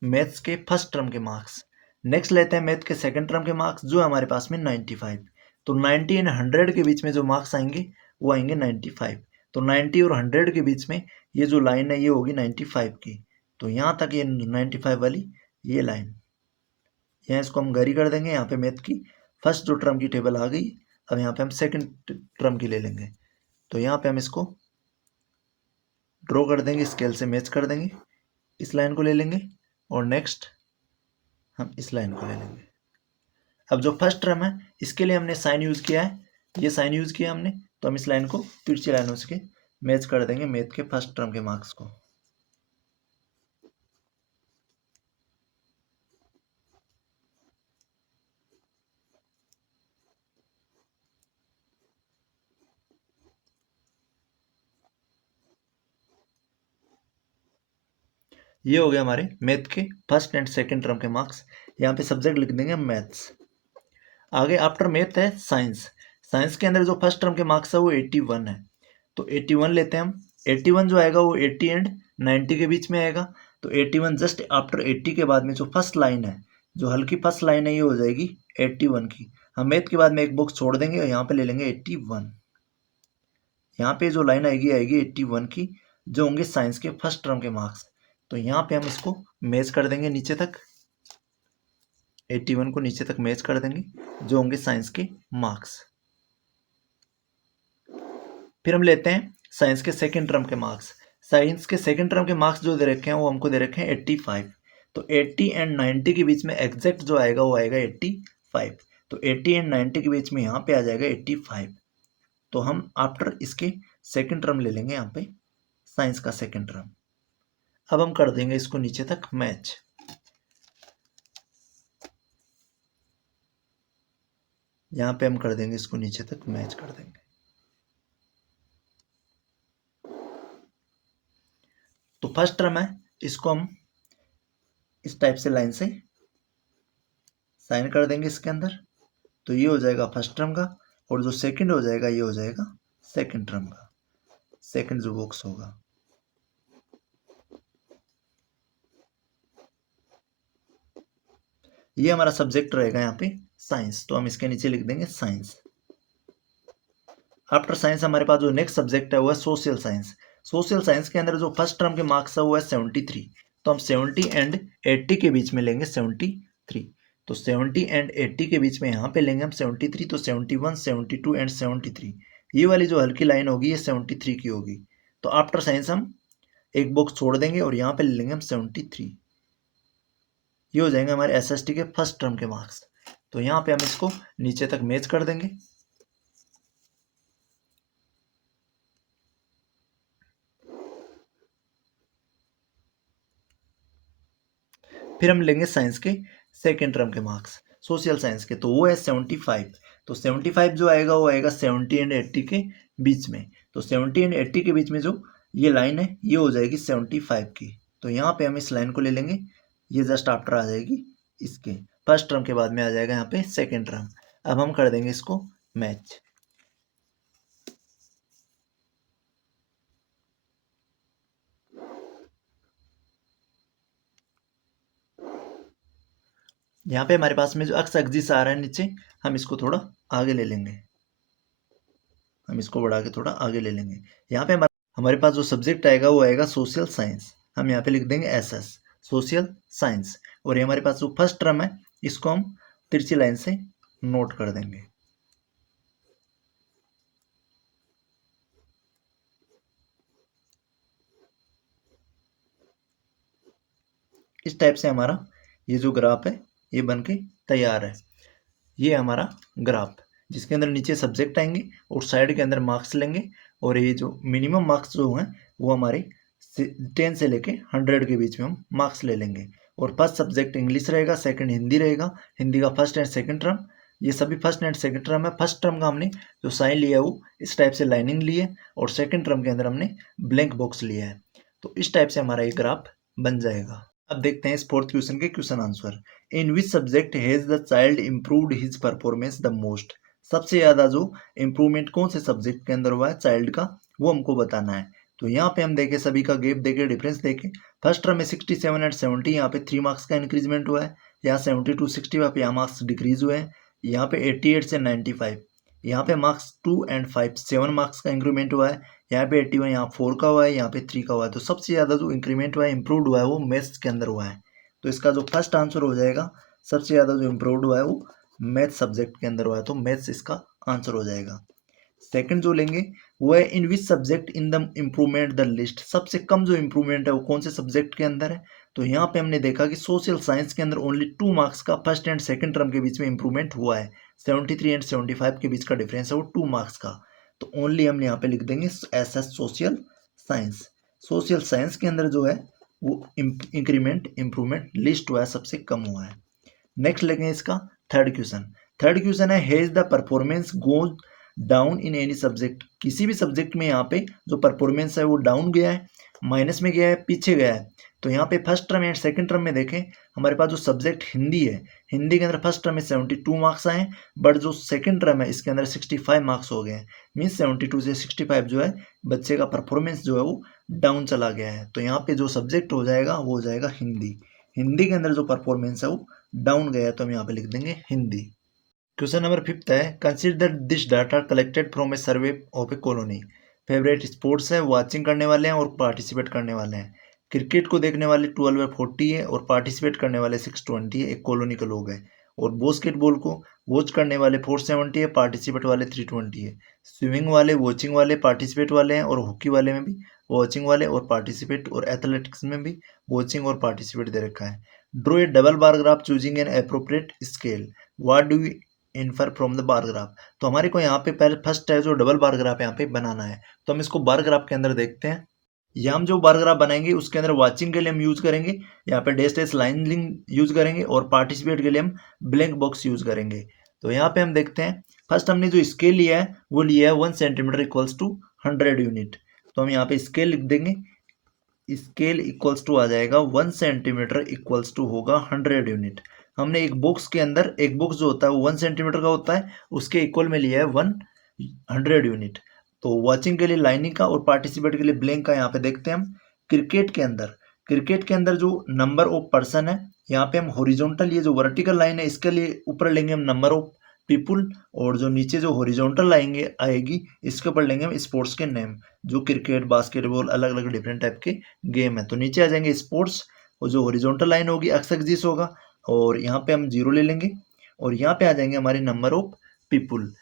मैथ्स के फर्स्ट टर्म के मार्क्स। नेक्स्ट लेते हैं मैथ के सेकंड टर्म के मार्क्स जो है हमारे पास में 95। तो 90 एंड 100 के बीच में जो मार्क्स आएंगे वो आएंगे 95। तो 90 और 100 के बीच में ये जो लाइन है ये होगी 95 की, तो यहाँ तक ये 95 वाली ये लाइन, यहाँ इसको हम गरी कर देंगे। यहाँ पे मैथ की फर्स्ट जो टर्म की टेबल आ गई, अब यहाँ पे हम सेकंड टर्म की ले लेंगे, तो यहाँ पे हम इसको ड्रॉ कर देंगे, स्केल से मैच कर देंगे, इस लाइन को ले लेंगे और नेक्स्ट हम इस लाइन को ले लेंगे। अब जो फर्स्ट टर्म है इसके लिए हमने साइन यूज किया है, ये साइन यूज किया हमने, तो हम इस लाइन को तिरछी लाइनों से मैच कर देंगे मैथ के फर्स्ट टर्म के मार्क्स को। ये हो गया हमारे मैथ के फर्स्ट एंड सेकंड टर्म के मार्क्स। यहाँ पे सब्जेक्ट लिख देंगे मैथ्स। आगे आफ्टर मैथ है साइंस। साइंस के अंदर जो फर्स्ट टर्म के मार्क्स है वो 81 है, तो 81 लेते हैं हम। 81 जो आएगा वो 80 एंड 90 के बीच में आएगा, तो 81 जस्ट आफ्टर 80 के बाद में जो फर्स्ट लाइन है, जो हल्की फर्स्ट लाइन है ये हो जाएगी 81 की। हम मैथ के बाद में एक बॉक्स छोड़ देंगे और यहाँ पे ले लेंगे 81। यहाँ पे जो लाइन आएगी आएगी 81 की, जो होंगे साइंस के फर्स्ट टर्म के मार्क्स। तो यहाँ पे हम इसको मैच कर देंगे नीचे तक, 81 को नीचे तक मैच कर देंगे, जो होंगे साइंस के मार्क्स। फिर हम लेते हैं साइंस के सेकंड टर्म के मार्क्स। साइंस के सेकंड टर्म के मार्क्स जो दे रखे हैं वो हमको दे रखे हैं 85। तो 80 एंड 90 के बीच में एग्जैक्ट जो आएगा वो आएगा 85। तो 80 एंड 90 के बीच में यहाँ पे आ जाएगा 85। तो हम आफ्टर इसके सेकंड टर्म ले लेंगे यहाँ पे साइंस का सेकंड टर्म। अब हम कर देंगे इसको नीचे तक मैच। यहाँ पे हम कर देंगे इसको नीचे तक मैच कर देंगे। तो फर्स्ट टर्म है, इसको हम इस टाइप से लाइन से साइन कर देंगे इसके अंदर, तो ये हो जाएगा फर्स्ट टर्म का, और जो सेकंड हो जाएगा ये हो जाएगा सेकंड टर्म का, सेकंड जो बॉक्स होगा। ये हमारा सब्जेक्ट रहेगा यहाँ पे साइंस, तो हम इसके नीचे लिख देंगे साइंस। आफ्टर साइंस हमारे पास जो नेक्स्ट सब्जेक्ट है वो है सोशल साइंस। सोशल साइंस के अंदर जो फर्स्ट टर्म के मार्क्स है वो है 73, तो हम 70 एंड 80 के बीच में लेंगे 73। तो 70 एंड 80 के बीच में यहाँ पे लेंगे हम 73, तो 71 72 एंड 73, ये वाली जो हल्की लाइन होगी ये 73 की होगी। तो आफ्टर साइंस हम एक बॉक्स छोड़ देंगे और यहाँ पे ले लेंगे हम 73। ये हो जाएंगे हमारे एसएसटी के फर्स्ट टर्म के मार्क्स। तो यहाँ पे हम इसको नीचे तक मैच कर देंगे। फिर हम लेंगे साइंस के सेकेंड टर्म के मार्क्स सोशल साइंस के, तो वो है 75। तो 75 जो आएगा वो आएगा 70 एंड 80 के बीच में। तो 70 एंड 80 के बीच में जो ये लाइन है ये हो जाएगी 75 की। तो यहाँ पे हम इस लाइन को ले लेंगे, ये जस्ट आफ्टर आ जाएगी इसके फर्स्ट टर्म के बाद में आ जाएगा यहाँ पे सेकेंड टर्म। अब हम कर देंगे इसको मैच। यहाँ पे हमारे पास में जो अक्स एक्सिस आ रहा है नीचे, हम इसको थोड़ा आगे ले लेंगे, हम इसको बढ़ा के थोड़ा आगे ले लेंगे। यहाँ पे हमारे पास जो सब्जेक्ट आएगा वो आएगा सोशल साइंस। हम यहाँ पे लिख देंगे SS सोशल साइंस। और ये हमारे पास जो फर्स्ट टर्म है इसको हम तिरछी लाइन से नोट कर देंगे। इस टाइप से हमारा ये जो ग्राफ है ये बन के तैयार है। ये हमारा ग्राफ जिसके अंदर नीचे सब्जेक्ट आएंगे और साइड के अंदर मार्क्स लेंगे। और ये जो मिनिमम मार्क्स जो हैं वो हमारे 10 से लेके 100 के बीच में हम मार्क्स ले लेंगे। और फर्स्ट सब्जेक्ट इंग्लिश रहेगा, सेकंड हिंदी रहेगा, हिंदी का फर्स्ट एंड सेकंड टर्म, ये सभी फर्स्ट एंड सेकंड टर्म है। फर्स्ट टर्म का हमने जो साइन लिया है वो इस टाइप से लाइनिंग ली है और सेकंड टर्म के अंदर हमने ब्लैंक बॉक्स लिया है। तो इस टाइप से हमारा ये ग्राफ बन जाएगा। अब देखते हैं इस फोर्थ क्वेश्चन के question answer. In which subject has the child improved his performance the most. सबसे ज्यादा जो इम्प्रूवमेंट कौन से सब्जेक्ट के अंदर हुआ है चाइल्ड का, वो हमको बताना है। तो यहाँ पे हम देखें, सभी का गैप देखें, डिफरेंस देखें। फर्स्ट टर्म में 67 एंड 70, यहाँ पे 3 मार्क्स का इंक्रीजमेंट हुआ है। यहाँ 70 to 65 यहाँ मार्क्स डिक्रीज हुए हैं। यहाँ पे 88 से 95 यहाँ पे मार्क्स 2 एंड 5 7 मार्क्स का इंक्रीमेंट हुआ है। यहाँ पे 81 यहाँ 4 का हुआ है, यहाँ पे 3 का हुआ है। तो सबसे ज़्यादा जो इंक्रीमेंट हुआ है, इम्प्रूवड हुआ है, वो मैथ्स के अंदर हुआ है। तो इसका जो फर्स्ट आंसर हो जाएगा, सबसे ज़्यादा जो इम्प्रूवड हुआ है वो मैथ्स सब्जेक्ट के अंदर हुआ है। तो मैथ्स इसका आंसर हो जाएगा। सेकंड जो लेंगे वो है in which subject in the improvement the list. सबसे कम जो इम्प्रूवमेंट है वो कौन से सब्जेक्ट के अंदर है। तो यहाँ पे हमने देखा कि सोशल साइंस के अंदर ओनली 2 मार्क्स का फर्स्ट एंड सेकंड टर्म के बीच में इम्प्रूवमेंट हुआ है। 73 एंड 75 के बीच का डिफरेंस है वो 2 मार्क्स का। तो ओनली हम यहाँ पे लिख देंगे SS social science. Social science के अंदर जो है वो इंक्रीमेंट इम्प्रूवमेंट लिस्ट हुआ है, सबसे कम हुआ है। नेक्स्ट लेंगे इसका थर्ड क्वेश्चन। थर्ड क्वेश्चन है has the performance goes down in any subject. किसी भी सब्जेक्ट में यहाँ पे जो परफॉर्मेंस है वो डाउन गया है, माइनस में गया है, पीछे गया है। तो यहाँ पे first term and second term में देखें, हमारे पास जो सब्जेक्ट हिंदी है, हिंदी के अंदर फर्स्ट टर्म में 72 मार्क्स आए, बट जो सेकंड टर्म है इसके अंदर 65 मार्क्स हो गए हैं। मीन्स 72 से 65 जो है बच्चे का परफॉर्मेंस जो है वो डाउन चला गया है। तो यहाँ पे जो सब्जेक्ट हो जाएगा वो हो जाएगा हिंदी। हिंदी के अंदर जो परफॉर्मेंस है वो डाउन गया है, तो हम यहाँ पे लिख देंगे हिंदी। क्वेश्चन नंबर 5 है consider this data collected from A survey of A colony. Favourite sports है, वॉचिंग करने वाले हैं और पार्टिसिपेट करने वाले हैं। क्रिकेट को देखने वाले 12/40 है और पार्टिसिपेट करने वाले 620 है, एक कॉलोनी के लोग हैं। और बास्केटबॉल को वॉच करने वाले 470 है, पार्टिसिपेट वाले 320 है। स्विमिंग वाले वॉचिंग वाले पार्टिसिपेट वाले हैं, और हॉकी वाले में भी वॉचिंग वाले और पार्टिसिपेट, और एथलेटिक्स में भी वॉचिंग और पार्टिसिपेट दे रखा है। Draw a double bar graph choosing an appropriate scale. What do infer from the bar graph. तो हमारे को यहाँ पे पहले फर्स्ट है जो डबल बार ग्राफ यहाँ पे बनाना है। तो हम इसको बार ग्राफ के अंदर देखते हैं। यहाँ हम जो बार ग्राफ बनाएंगे उसके अंदर वॉचिंग के लिए हम यूज करेंगे, यहाँ पे डैश डैश लाइन यूज करेंगे, और पार्टिसिपेट के लिए हम ब्लैंक बॉक्स यूज करेंगे। तो यहाँ पे हम देखते हैं, फर्स्ट हमने जो स्केल लिया है वो लिया है 1 सेंटीमीटर इक्वल्स टू 100 यूनिट। तो हम यहाँ पे स्केल लिख देंगे, स्केल इक्वल्स टू आ जाएगा 1 सेंटीमीटर इक्वल्स टू होगा 100 यूनिट। हमने एक बॉक्स के अंदर, एक बॉक्स जो होता है वो 1 सेंटीमीटर का होता है, उसके इक्वल में लिया है 100 यूनिट। तो वॉचिंग के लिए लाइनिंग का और पार्टिसिपेट के लिए ब्लैंक का। यहाँ पे देखते हैं हम क्रिकेट के अंदर जो नंबर ऑफ पर्सन है, यहाँ पे हम हॉरिजॉन्टल, ये जो वर्टिकल लाइन है इसके लिए ऊपर लेंगे हम नंबर ऑफ पीपुल, और जो नीचे जो हॉरिजॉन्टल लाइन आएगी इसके ऊपर लेंगे हम स्पोर्ट्स के नेम, जो क्रिकेट बास्केटबॉल अलग अलग डिफरेंट टाइप के गेम है। तो नीचे आ जाएंगे स्पोर्ट्स, और जो हॉरिजॉन्टल लाइन होगी एक्स एक्सिस होगा, और यहाँ पे हम 0 ले लेंगे, और यहाँ पे आ जाएंगे हमारे नंबर ऑफ पीपुल।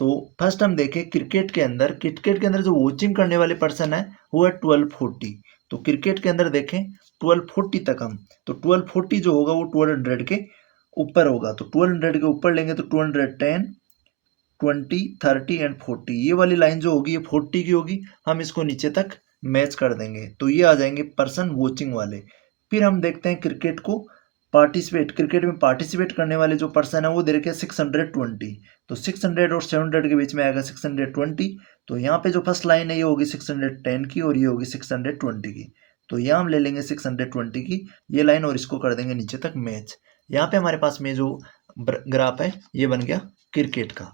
तो फर्स्ट हम देखें क्रिकेट के अंदर जो वॉचिंग करने वाले पर्सन है वो है 1240। तो क्रिकेट के अंदर देखें 1240 तक हम, तो 1240 जो होगा वो 1200 के ऊपर होगा। तो 1200 के ऊपर लेंगे तो 210 20 30 एंड 40, ये वाली लाइन जो होगी ये 40 की होगी। हम इसको नीचे तक मैच कर देंगे, तो ये आ जाएंगे पर्सन वॉचिंग वाले। फिर हम देखते हैं क्रिकेट में पार्टिसिपेट करने वाले जो पर्सन है वो दे रखे हैं 620। तो 600 और 700 के बीच में आएगा 620। तो यहाँ पे जो फर्स्ट लाइन है ये होगी 610 की, और ये होगी 620 की। तो यहाँ हम ले लेंगे 620 की ये लाइन, और इसको कर देंगे नीचे तक मैच। यहाँ पे हमारे पास में जो ग्राफ है ये बन गया क्रिकेट का।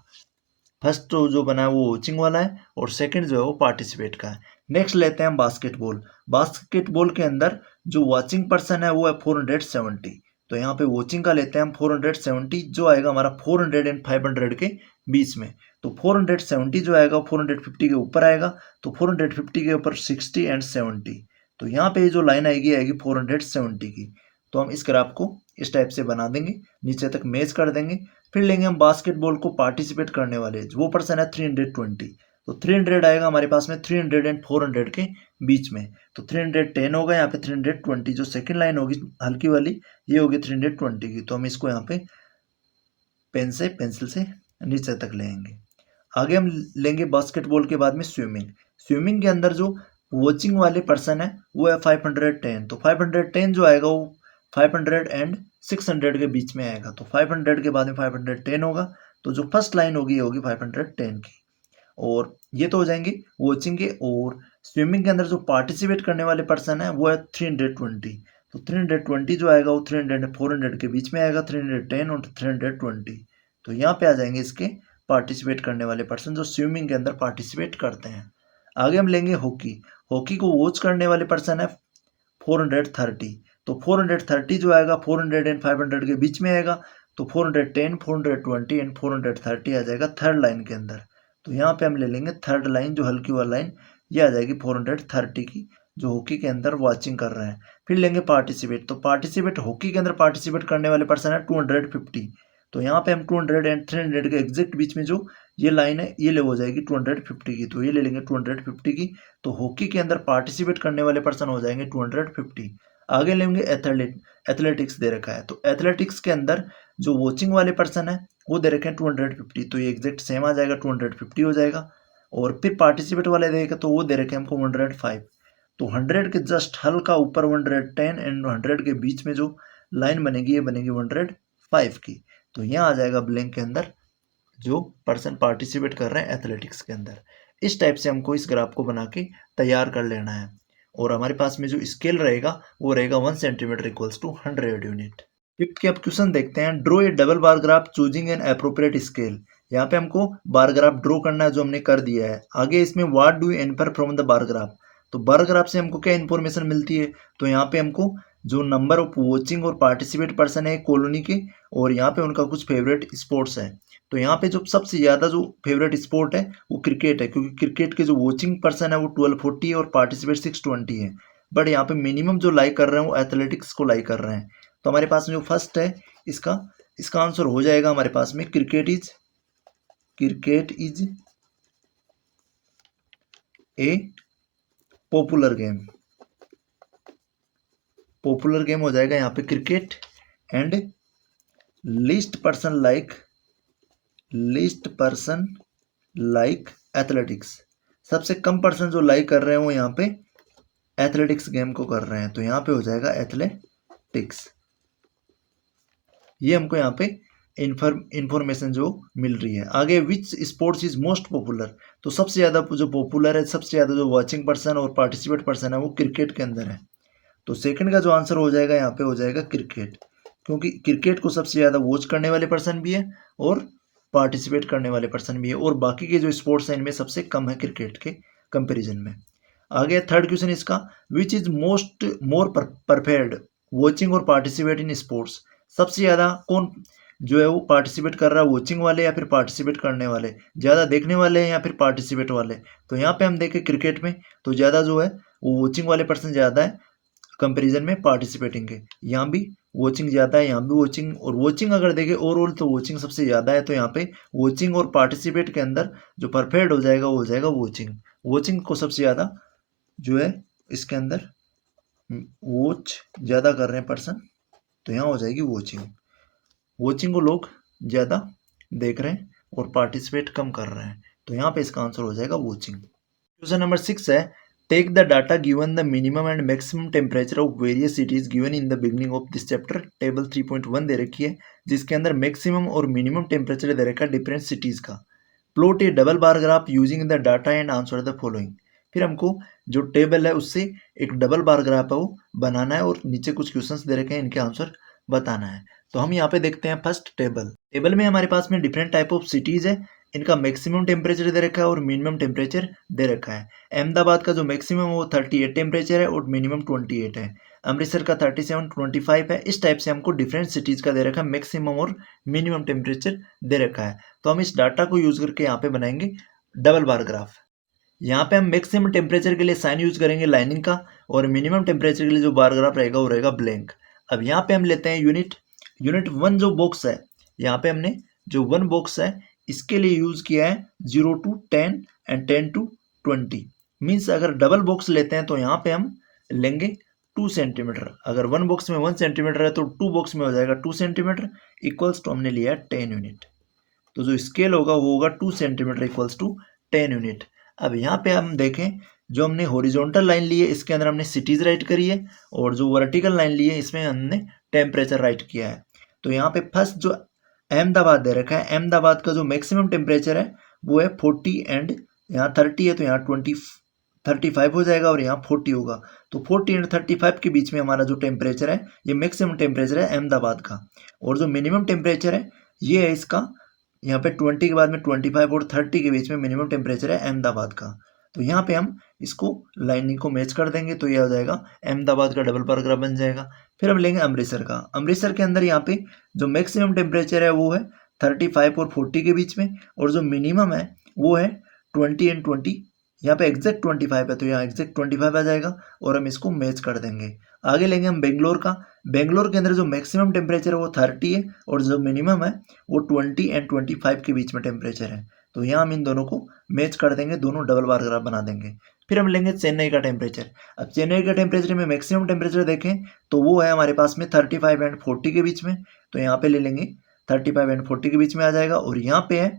फर्स्ट जो बना है वो वॉचिंग वाला है, और सेकंड जो है वो पार्टिसिपेट का है। नेक्स्ट लेते हैं हम बास्केटबॉल के अंदर जो वॉचिंग पर्सन है वो है 470। तो यहाँ पे वॉचिंग का लेते हैं हम 470, जो आएगा हमारा 400 एंड 500 के बीच में। तो 470 जो आएगा 450 के ऊपर आएगा, तो 450 के ऊपर 60 एंड 70, तो यहाँ पे जो लाइन आएगी आएगी 470 की। तो हम इस ग्राफ को इस टाइप से बना देंगे, नीचे तक मैच कर देंगे। फिर लेंगे हम बास्केटबॉल को पार्टिसिपेट करने वाले, वो पर्सन है 320, तो 300 आएगा हमारे पास में 300 एंड 400 के बीच में, तो 310 होगा यहाँ पे 320, जो सेकंड लाइन होगी हल्की वाली ये होगी 320 की। तो हम इसको यहाँ पे पेंसिल से नीचे तक लेंगे। आगे हम लेंगे बास्केटबॉल के बाद में स्विमिंग। स्विमिंग के अंदर जो वॉचिंग वाले पर्सन है वो है 510, तो 510 जो आएगा वो 500 एंड 600 के बीच में आएगा, तो 500 के बाद में 510 होगा, तो जो फर्स्ट लाइन होगी ये होगी 510 की। और ये तो हो जाएंगे वॉचिंग के। और स्विमिंग के अंदर जो पार्टिसिपेट करने वाले पर्सन है वो है 320, तो 320 जो आएगा वो 300 400 के बीच में आएगा, 310 और 320, तो यहाँ पे आ जाएंगे इसके पार्टिसिपेट करने वाले पर्सन जो स्विमिंग के अंदर पार्टिसिपेट करते हैं। आगे हम लेंगे हॉकी। हॉकी को वॉच करने वाले पर्सन है 430, तो 430 जो आएगा 400 एंड 500 के बीच में आएगा, तो 410 420 एंड 430 आ जाएगा थर्ड लाइन के अंदर। तो यहाँ पे हम ले लेंगे थर्ड लाइन जो हल्की वाली लाइन, ये आ जाएगी 430 की, जो हॉकी के अंदर वॉचिंग कर रहे हैं। फिर लेंगे पार्टिसिपेट, तो पार्टिसिपेट हॉकी के अंदर पार्टिसिपेट करने वाले पर्सन है 250, तो यहाँ पे हम 200 एंड 300 के एग्जैक्ट बीच में जो ये लाइन है ये ले हो जाएगी 250 की, तो ये ले लेंगे 250 की। तो हॉकी के अंदर पार्टिसिपेट करने वाले पर्सन हो जाएंगे 250। आगे लेंगे एथलेटिक्स दे रखा है, तो एथलेटिक्स के अंदर जो वॉचिंग वाले पर्सन है वो दे रखे हैं 250, तो ये एग्जैक्ट सेम आ जाएगा 250 हो जाएगा। और फिर पार्टिसिपेट वाले देगा तो वो दे रखे हैं हमको 105, तो 100 के जस्ट हल्का ऊपर 110 एंड 100 के बीच में जो लाइन बनेगी ये बनेगी 105 की। तो यहाँ आ जाएगा ब्लैंक के अंदर जो पर्सन पार्टिसिपेट कर रहे हैं एथलेटिक्स के अंदर। इस टाइप से हमको इस ग्राफ को बना के तैयार कर लेना है। और हमारे पास में जो स्केल रहेगा वो रहेगा 1 centimetre equals to 100 unit. Fifth के अब क्वेश्चन देखते हैं, draw a double bar graph choosing an appropriate scale. यहाँ पे हमको बार ग्राफ ड्रॉ करना है जो हमने कर दिया है। आगे इसमें what do you infer from the bar graph, तो बार ग्राफ से हमको क्या इन्फॉर्मेशन मिलती है, तो यहाँ पे हमको जो नंबर ऑफ वॉचिंग और पार्टिसिपेट पर्सन है कॉलोनी के, और यहाँ पे उनका कुछ फेवरेट स्पोर्ट्स है। तो यहाँ पे जो सबसे ज़्यादा जो फेवरेट स्पोर्ट है वो क्रिकेट है, क्योंकि क्रिकेट के जो वॉचिंग पर्सन है वो 1240 और पार्टिसिपेट 620 है। बट यहाँ पे मिनिमम जो लाइक कर रहे हैं वो एथलेटिक्स को लाइक कर रहे हैं। तो हमारे पास में जो फर्स्ट है इसका आंसर हो जाएगा हमारे पास में cricket is a popular game हो जाएगा यहाँ पे cricket. And least person like athletics, सबसे कम पर्सन जो लाइक कर रहे हैं वो यहाँ पे एथलेटिक्स गेम को कर रहे हैं, तो यहाँ पे हो जाएगा एथलेटिक्स। ये हमको यहाँ पे इंफॉर्मेशन जो मिल रही है। आगे विच स्पोर्ट्स इज मोस्ट पॉपुलर, तो सबसे ज़्यादा जो पॉपुलर है, सबसे ज़्यादा जो वॉचिंग पर्सन और पार्टिसिपेट पर्सन है वो क्रिकेट के अंदर है। तो सेकंड का जो आंसर हो जाएगा यहाँ पे हो जाएगा क्रिकेट, क्योंकि क्रिकेट को सबसे ज़्यादा वॉच करने वाले पर्सन भी है और पार्टिसिपेट करने वाले पर्सन भी है, और बाकी के जो स्पोर्ट्स हैं इनमें सबसे कम है क्रिकेट के कंपेरिजन में। आगे थर्ड क्वेश्चन इसका, which is more perfect watching और पार्टिसिपेट इन स्पोर्ट्स, सबसे ज़्यादा कौन जो है वो पार्टिसिपेट कर रहा है, वॉचिंग वाले या फिर पार्टिसिपेट करने वाले, ज़्यादा देखने वाले हैं या फिर पार्टिसिपेट वाले। तो यहाँ पे हम देखें क्रिकेट में तो ज़्यादा जो है वो वॉचिंग वाले पर्सन ज़्यादा है कंपैरिजन में पार्टिसिपेटिंग के। यहाँ भी वॉचिंग ज़्यादा है, यहाँ भी वॉचिंग, और वॉचिंग अगर देखें ओवरऑल तो वॉचिंग सबसे ज़्यादा है। तो यहाँ पे वॉचिंग और पार्टिसिपेट के अंदर जो परफेक्ट हो जाएगा वो हो जाएगा वॉचिंग को सबसे ज़्यादा जो है इसके अंदर वॉच ज़्यादा कर रहे हैं पर्सन, तो यहाँ हो जाएगी वॉचिंग को लोग ज़्यादा देख रहे हैं और पार्टिसिपेट कम कर रहे हैं, तो यहाँ पे इसका आंसर हो जाएगा वॉचिंग। क्वेश्चन नंबर 6 है, take the data given the minimum and maximum temperature of various cities given in the beginning of this chapter. Table 3.1 दे रखी है जिसके अंदर मैक्सिमम और मिनिमम टेम्परेचर दे रखा है डिफरेंट सिटीज़ का। Plot A double bar graph using the data and answer the following. फिर हमको जो टेबल है उससे एक डबल बार ग्राफ है वो बनाना है और नीचे कुछ क्वेश्चंस दे रखे हैं, इनके आंसर बताना है। तो हम यहाँ पे देखते हैं फर्स्ट टेबल में हमारे पास में डिफरेंट टाइप ऑफ सिटीज़ है, इनका मैक्सिमम टेम्परेचर दे रखा है और मिनिमम टेम्परेचर दे रखा है। अहमदाबाद का जो मैक्सिमम है वो 38 टेम्परेचर है और मिनिमम 28 है। अमृतसर का 37 25 है। इस टाइप से हमको डिफरेंट सिटीज़ का दे रखा है मैक्सिमम और मिनिमम टेम्परेचर दे रखा है। तो हम इस डाटा को यूज करके यहाँ पे बनाएंगे डबल बार ग्राफ। यहाँ पे हम मैक्सिमम टेम्परेचर के लिए साइन यूज करेंगे लाइनिंग का, और मिनिमम टेम्परेचर के लिए जो बार ग्राफ रहेगा वो रहेगा ब्लैंक। अब यहाँ पे हम लेते हैं यूनिट वन जो बॉक्स है, यहाँ पे हमने जो वन बॉक्स है इसके लिए यूज किया है 0 to 10 एंड 10 to 20। मीन्स अगर डबल बॉक्स लेते हैं तो यहाँ पे हम लेंगे 2 सेंटीमीटर। अगर वन बॉक्स में 1 सेंटीमीटर है तो 2 बॉक्स में हो जाएगा 2 सेंटीमीटर, इक्वल्स टू हमने लिया है 10 यूनिट। तो जो स्केल होगा वो होगा 2 सेंटीमीटर इक्वल्स टू 10 यूनिट। अब यहाँ पे हम देखें, जो हमने हॉरिजॉन्टल लाइन ली है इसके अंदर हमने सिटीज राइट करी है, और जो वर्टिकल लाइन ली है इसमें हमने टेम्परेचर राइट किया है। तो यहाँ पे फर्स्ट जो अहमदाबाद दे रखा है, अहमदाबाद का जो मैक्सिमम टेम्परेचर है वो है 40 एंड यहाँ 30 है, तो यहाँ 35 हो जाएगा और यहाँ 40 होगा। तो 40 एंड 35 के बीच में हमारा जो टेम्परेचर है ये मैक्सिमम टेम्परेचर है अहमदाबाद का। और जो मिनिमम टेम्परेचर है ये है इसका, यहाँ पे 20 के बाद में 25 और 30 के बीच में मिनिमम टेम्परेचर है अहमदाबाद का। तो यहाँ पे हम इसको लाइनिंग को मैच कर देंगे तो ये हो जाएगा अहमदाबाद का डबल बार ग्राफ बन जाएगा। फिर हम लेंगे अमृतसर का। अमृतसर के अंदर यहाँ पे जो मैक्सिमम टेम्परेचर है वो है 35 और 40 के बीच में, और जो मिनिमम है वो है 20 एंड 20। यहाँ पे एग्जैक्ट 25 है तो यहाँ एग्जैक्ट 25 आ जाएगा और हम इसको मैच कर देंगे। आगे लेंगे हम बेंगलोर का। बेंगलोर के अंदर जो मैक्सिमम टेम्परेचर है वो 30 है, और जो मिनिमम है वो 20 एंड 25 के बीच में टेम्परेचर है। तो यहाँ हम इन दोनों को मैच कर देंगे, दोनों डबल बार ग्राफ बना देंगे। फिर हम लेंगे चेन्नई का टेम्परेचर। अब चेन्नई का टेम्परेचर में मैक्सिमम टेम्परेचर देखें तो वो है हमारे पास में 35 एंड 40 के बीच में, तो यहाँ पे ले लेंगे 35 एंड 40 के बीच में आ जाएगा। और यहाँ पे है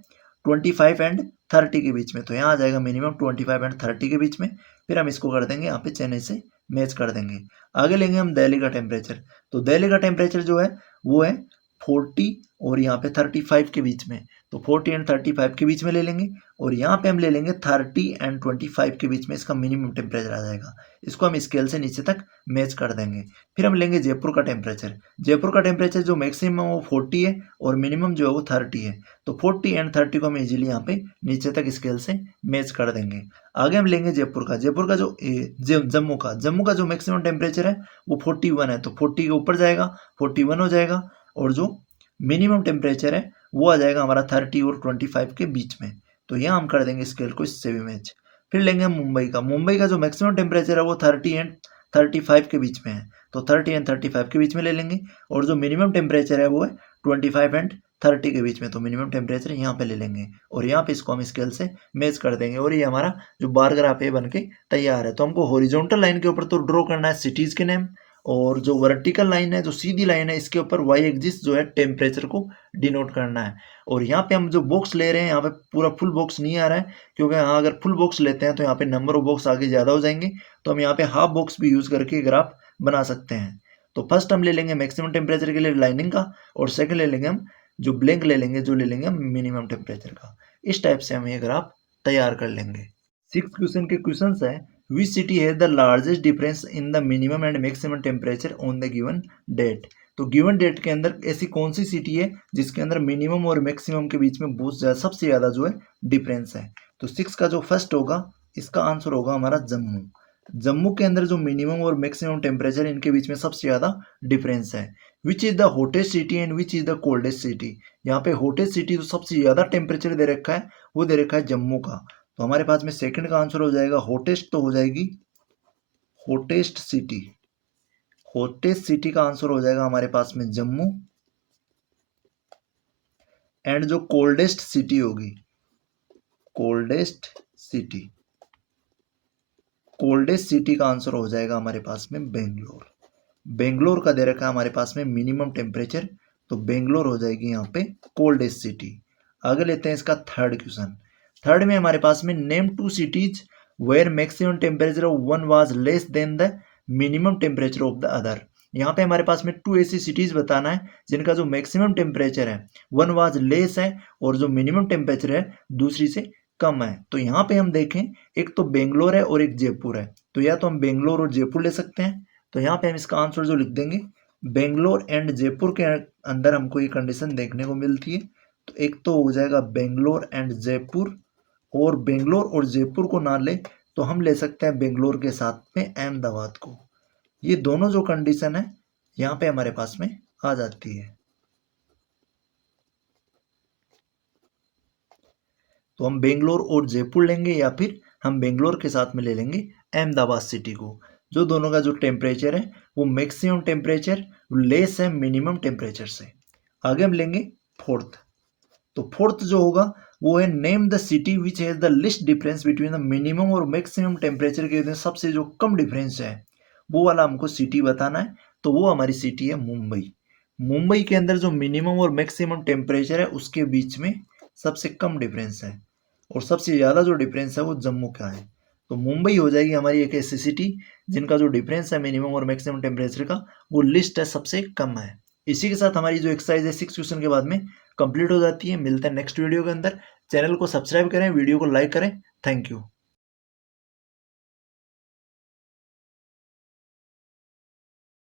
25 एंड 30 के बीच में, तो यहाँ आ जाएगा मिनिमम 25 एंड 30 के बीच में। फिर हम इसको कर देंगे यहाँ पे चेन्नई से मैच कर देंगे। आगे लेंगे हम दिल्ली का टेम्परेचर। तो दिल्ली का टेम्परेचर जो है वो है 40 और यहाँ पे 35 के बीच में, तो 40 एंड 35 के बीच में ले लेंगे। और यहाँ पे हम ले लेंगे 30 एंड 25 के बीच में इसका मिनिमम टेम्परेचर आ जाएगा। इसको हम स्केल से नीचे तक मैच कर देंगे। फिर हम लेंगे जयपुर का टेम्परेचर। जयपुर का टेम्परेचर जो मैक्सिमम है वो 40 है और मिनिमम जो है वो 30 है, तो 40 एंड 30 को हम इजीली यहाँ पे नीचे तक स्केल से मैच कर देंगे। आगे हम लेंगे जयपुर का जो जम्मू का जो मैक्सिमम टेम्परेचर है वो 41 है, तो 40 के ऊपर जाएगा, 41 हो जाएगा। और जो मिनिमम टेम्परेचर है वो आ जाएगा हमारा 30 और 25 के बीच में, तो यहाँ हम कर देंगे स्केल को इससे भी मैच। फिर लेंगे हम मुंबई का जो मैक्सिमम टेम्परेचर है वो 30 एंड 35 के बीच में है, तो 30 एंड 35 के बीच में ले लेंगे। और जो मिनिमम टेम्परेचर है वो है 25 एंड 30 के बीच में, तो मिनिमम टेम्परेचर यहाँ पे ले लेंगे और यहाँ पे इसको हम स्केल से मैच कर देंगे। और ये हमारा जो बार ग्राफ है बन के तैयार है। तो हमको हॉरिजॉन्टल लाइन के ऊपर तो ड्रॉ करना है सिटीज के नेम, और जो वर्टिकल लाइन है, जो सीधी लाइन है, इसके ऊपर वाई एक्सिस जो है टेम्परेचर को डिनोट करना है। और यहाँ पे हम जो बॉक्स ले रहे हैं यहाँ पे पूरा फुल बॉक्स नहीं आ रहा है, क्योंकि यहाँ अगर फुल बॉक्स लेते हैं तो यहाँ पे नंबर ऑफ बॉक्स आगे ज़्यादा हो जाएंगे, तो हम यहाँ पे हाफ बॉक्स भी यूज़ करके ग्राफ बना सकते हैं। तो फर्स्ट हम ले लेंगे मैक्सिमम टेम्परेचर के लिए लाइनिंग का, और सेकेंड ले लेंगे हम जो ब्लैंक ले लेंगे, जो ले लेंगे हम मिनिमम टेम्परेचर का। इस टाइप से हम ये ग्राफ तैयार कर लेंगे। 6 क्वेश्चन के क्वेश्चन है, which city has the largest difference in the minimum and maximum temperature on the given date. तो गिवन डेट के अंदर ऐसी कौन सी सिटी है जिसके अंदर मिनिमम और मैक्सिमम के बीच में बहुत ज़्यादा सबसे ज़्यादा जो है डिफरेंस है। तो 6 का जो फर्स्ट होगा इसका आंसर होगा हमारा जम्मू। जम्मू के अंदर जो मिनिमम और मैक्सिमम टेम्परेचर इनके बीच में सबसे ज़्यादा डिफरेंस है। Which is the hottest city and which is the coldest city. यहाँ पे हॉटेस्ट सिटी तो सबसे ज़्यादा टेम्परेचर दे रखा है, वो दे रखा है जम्मू का। तो हमारे पास में सेकंड का आंसर हो जाएगा हॉटेस्ट, तो हो जाएगी हॉटेस्ट सिटी। हॉटेस्ट सिटी का आंसर हो जाएगा हमारे पास में जम्मू। एंड जो कोल्डेस्ट सिटी होगी, कोल्डेस्ट सिटी का आंसर हो जाएगा हमारे पास में बेंगलोर। बेंगलोर का दे रखा है हमारे पास में मिनिमम टेम्परेचर, तो बेंगलोर हो जाएगी यहाँ पे कोल्डेस्ट सिटी। आगे लेते हैं इसका थर्ड क्वेश्चन। थर्ड में हमारे पास में name 2 cities where maximum temperature of one was less than the minimum temperature of the other. यहाँ पे हमारे पास में 2 ऐसी सिटीज बताना है जिनका जो मैक्सिमम टेम्परेचर है वन वाज लेस है और जो मिनिमम टेम्परेचर है दूसरी से कम है। तो यहाँ पे हम देखें, एक तो बेंगलोर है और एक जयपुर है, तो या तो हम बेंगलोर और जयपुर ले सकते हैं। तो यहाँ पे हम इसका आंसर जो लिख देंगे, बेंगलोर एंड जयपुर के अंदर हमको ये कंडीशन देखने को मिलती है। तो एक तो हो जाएगा बेंगलोर एंड जयपुर, और बेंगलोर और जयपुर को ना ले तो हम ले सकते हैं बेंगलोर के साथ में अहमदाबाद को। ये दोनों जो कंडीशन है यहाँ पे हमारे पास में आ जाती है। तो हम बेंगलोर और जयपुर लेंगे या फिर हम बेंगलोर के साथ में ले लेंगे अहमदाबाद सिटी को, जो दोनों का जो टेम्परेचर है वो मैक्सिमम टेम्परेचर लेस है मिनिमम टेम्परेचर से। आगे हम लेंगे फोर्थ। तो फोर्थ जो होगा वो है name the city which has the list difference between the minimum और मैक्सिमम टेम्परेचर के बीच सबसे जो कम डिफरेंस है वो वाला हमको सिटी बताना है। तो वो हमारी सिटी है मुंबई। मुंबई के अंदर जो मिनिमम और मैक्सिमम टेम्परेचर है उसके बीच में सबसे कम डिफरेंस है, और सबसे ज़्यादा जो डिफरेंस है वो जम्मू का है। तो मुंबई हो जाएगी हमारी एक ऐसी सिटी जिनका जो डिफरेंस है मिनिमम और मैक्सिमम टेम्परेचर का वो लिस्ट है सबसे कम है। इसी के साथ हमारी जो एक्सरसाइज है 6 क्वेश्चन के बाद में कंप्लीट हो जाती है। मिलते हैं नेक्स्ट वीडियो के अंदर। चैनल को सब्सक्राइब करें, वीडियो को लाइक करें। Thank you.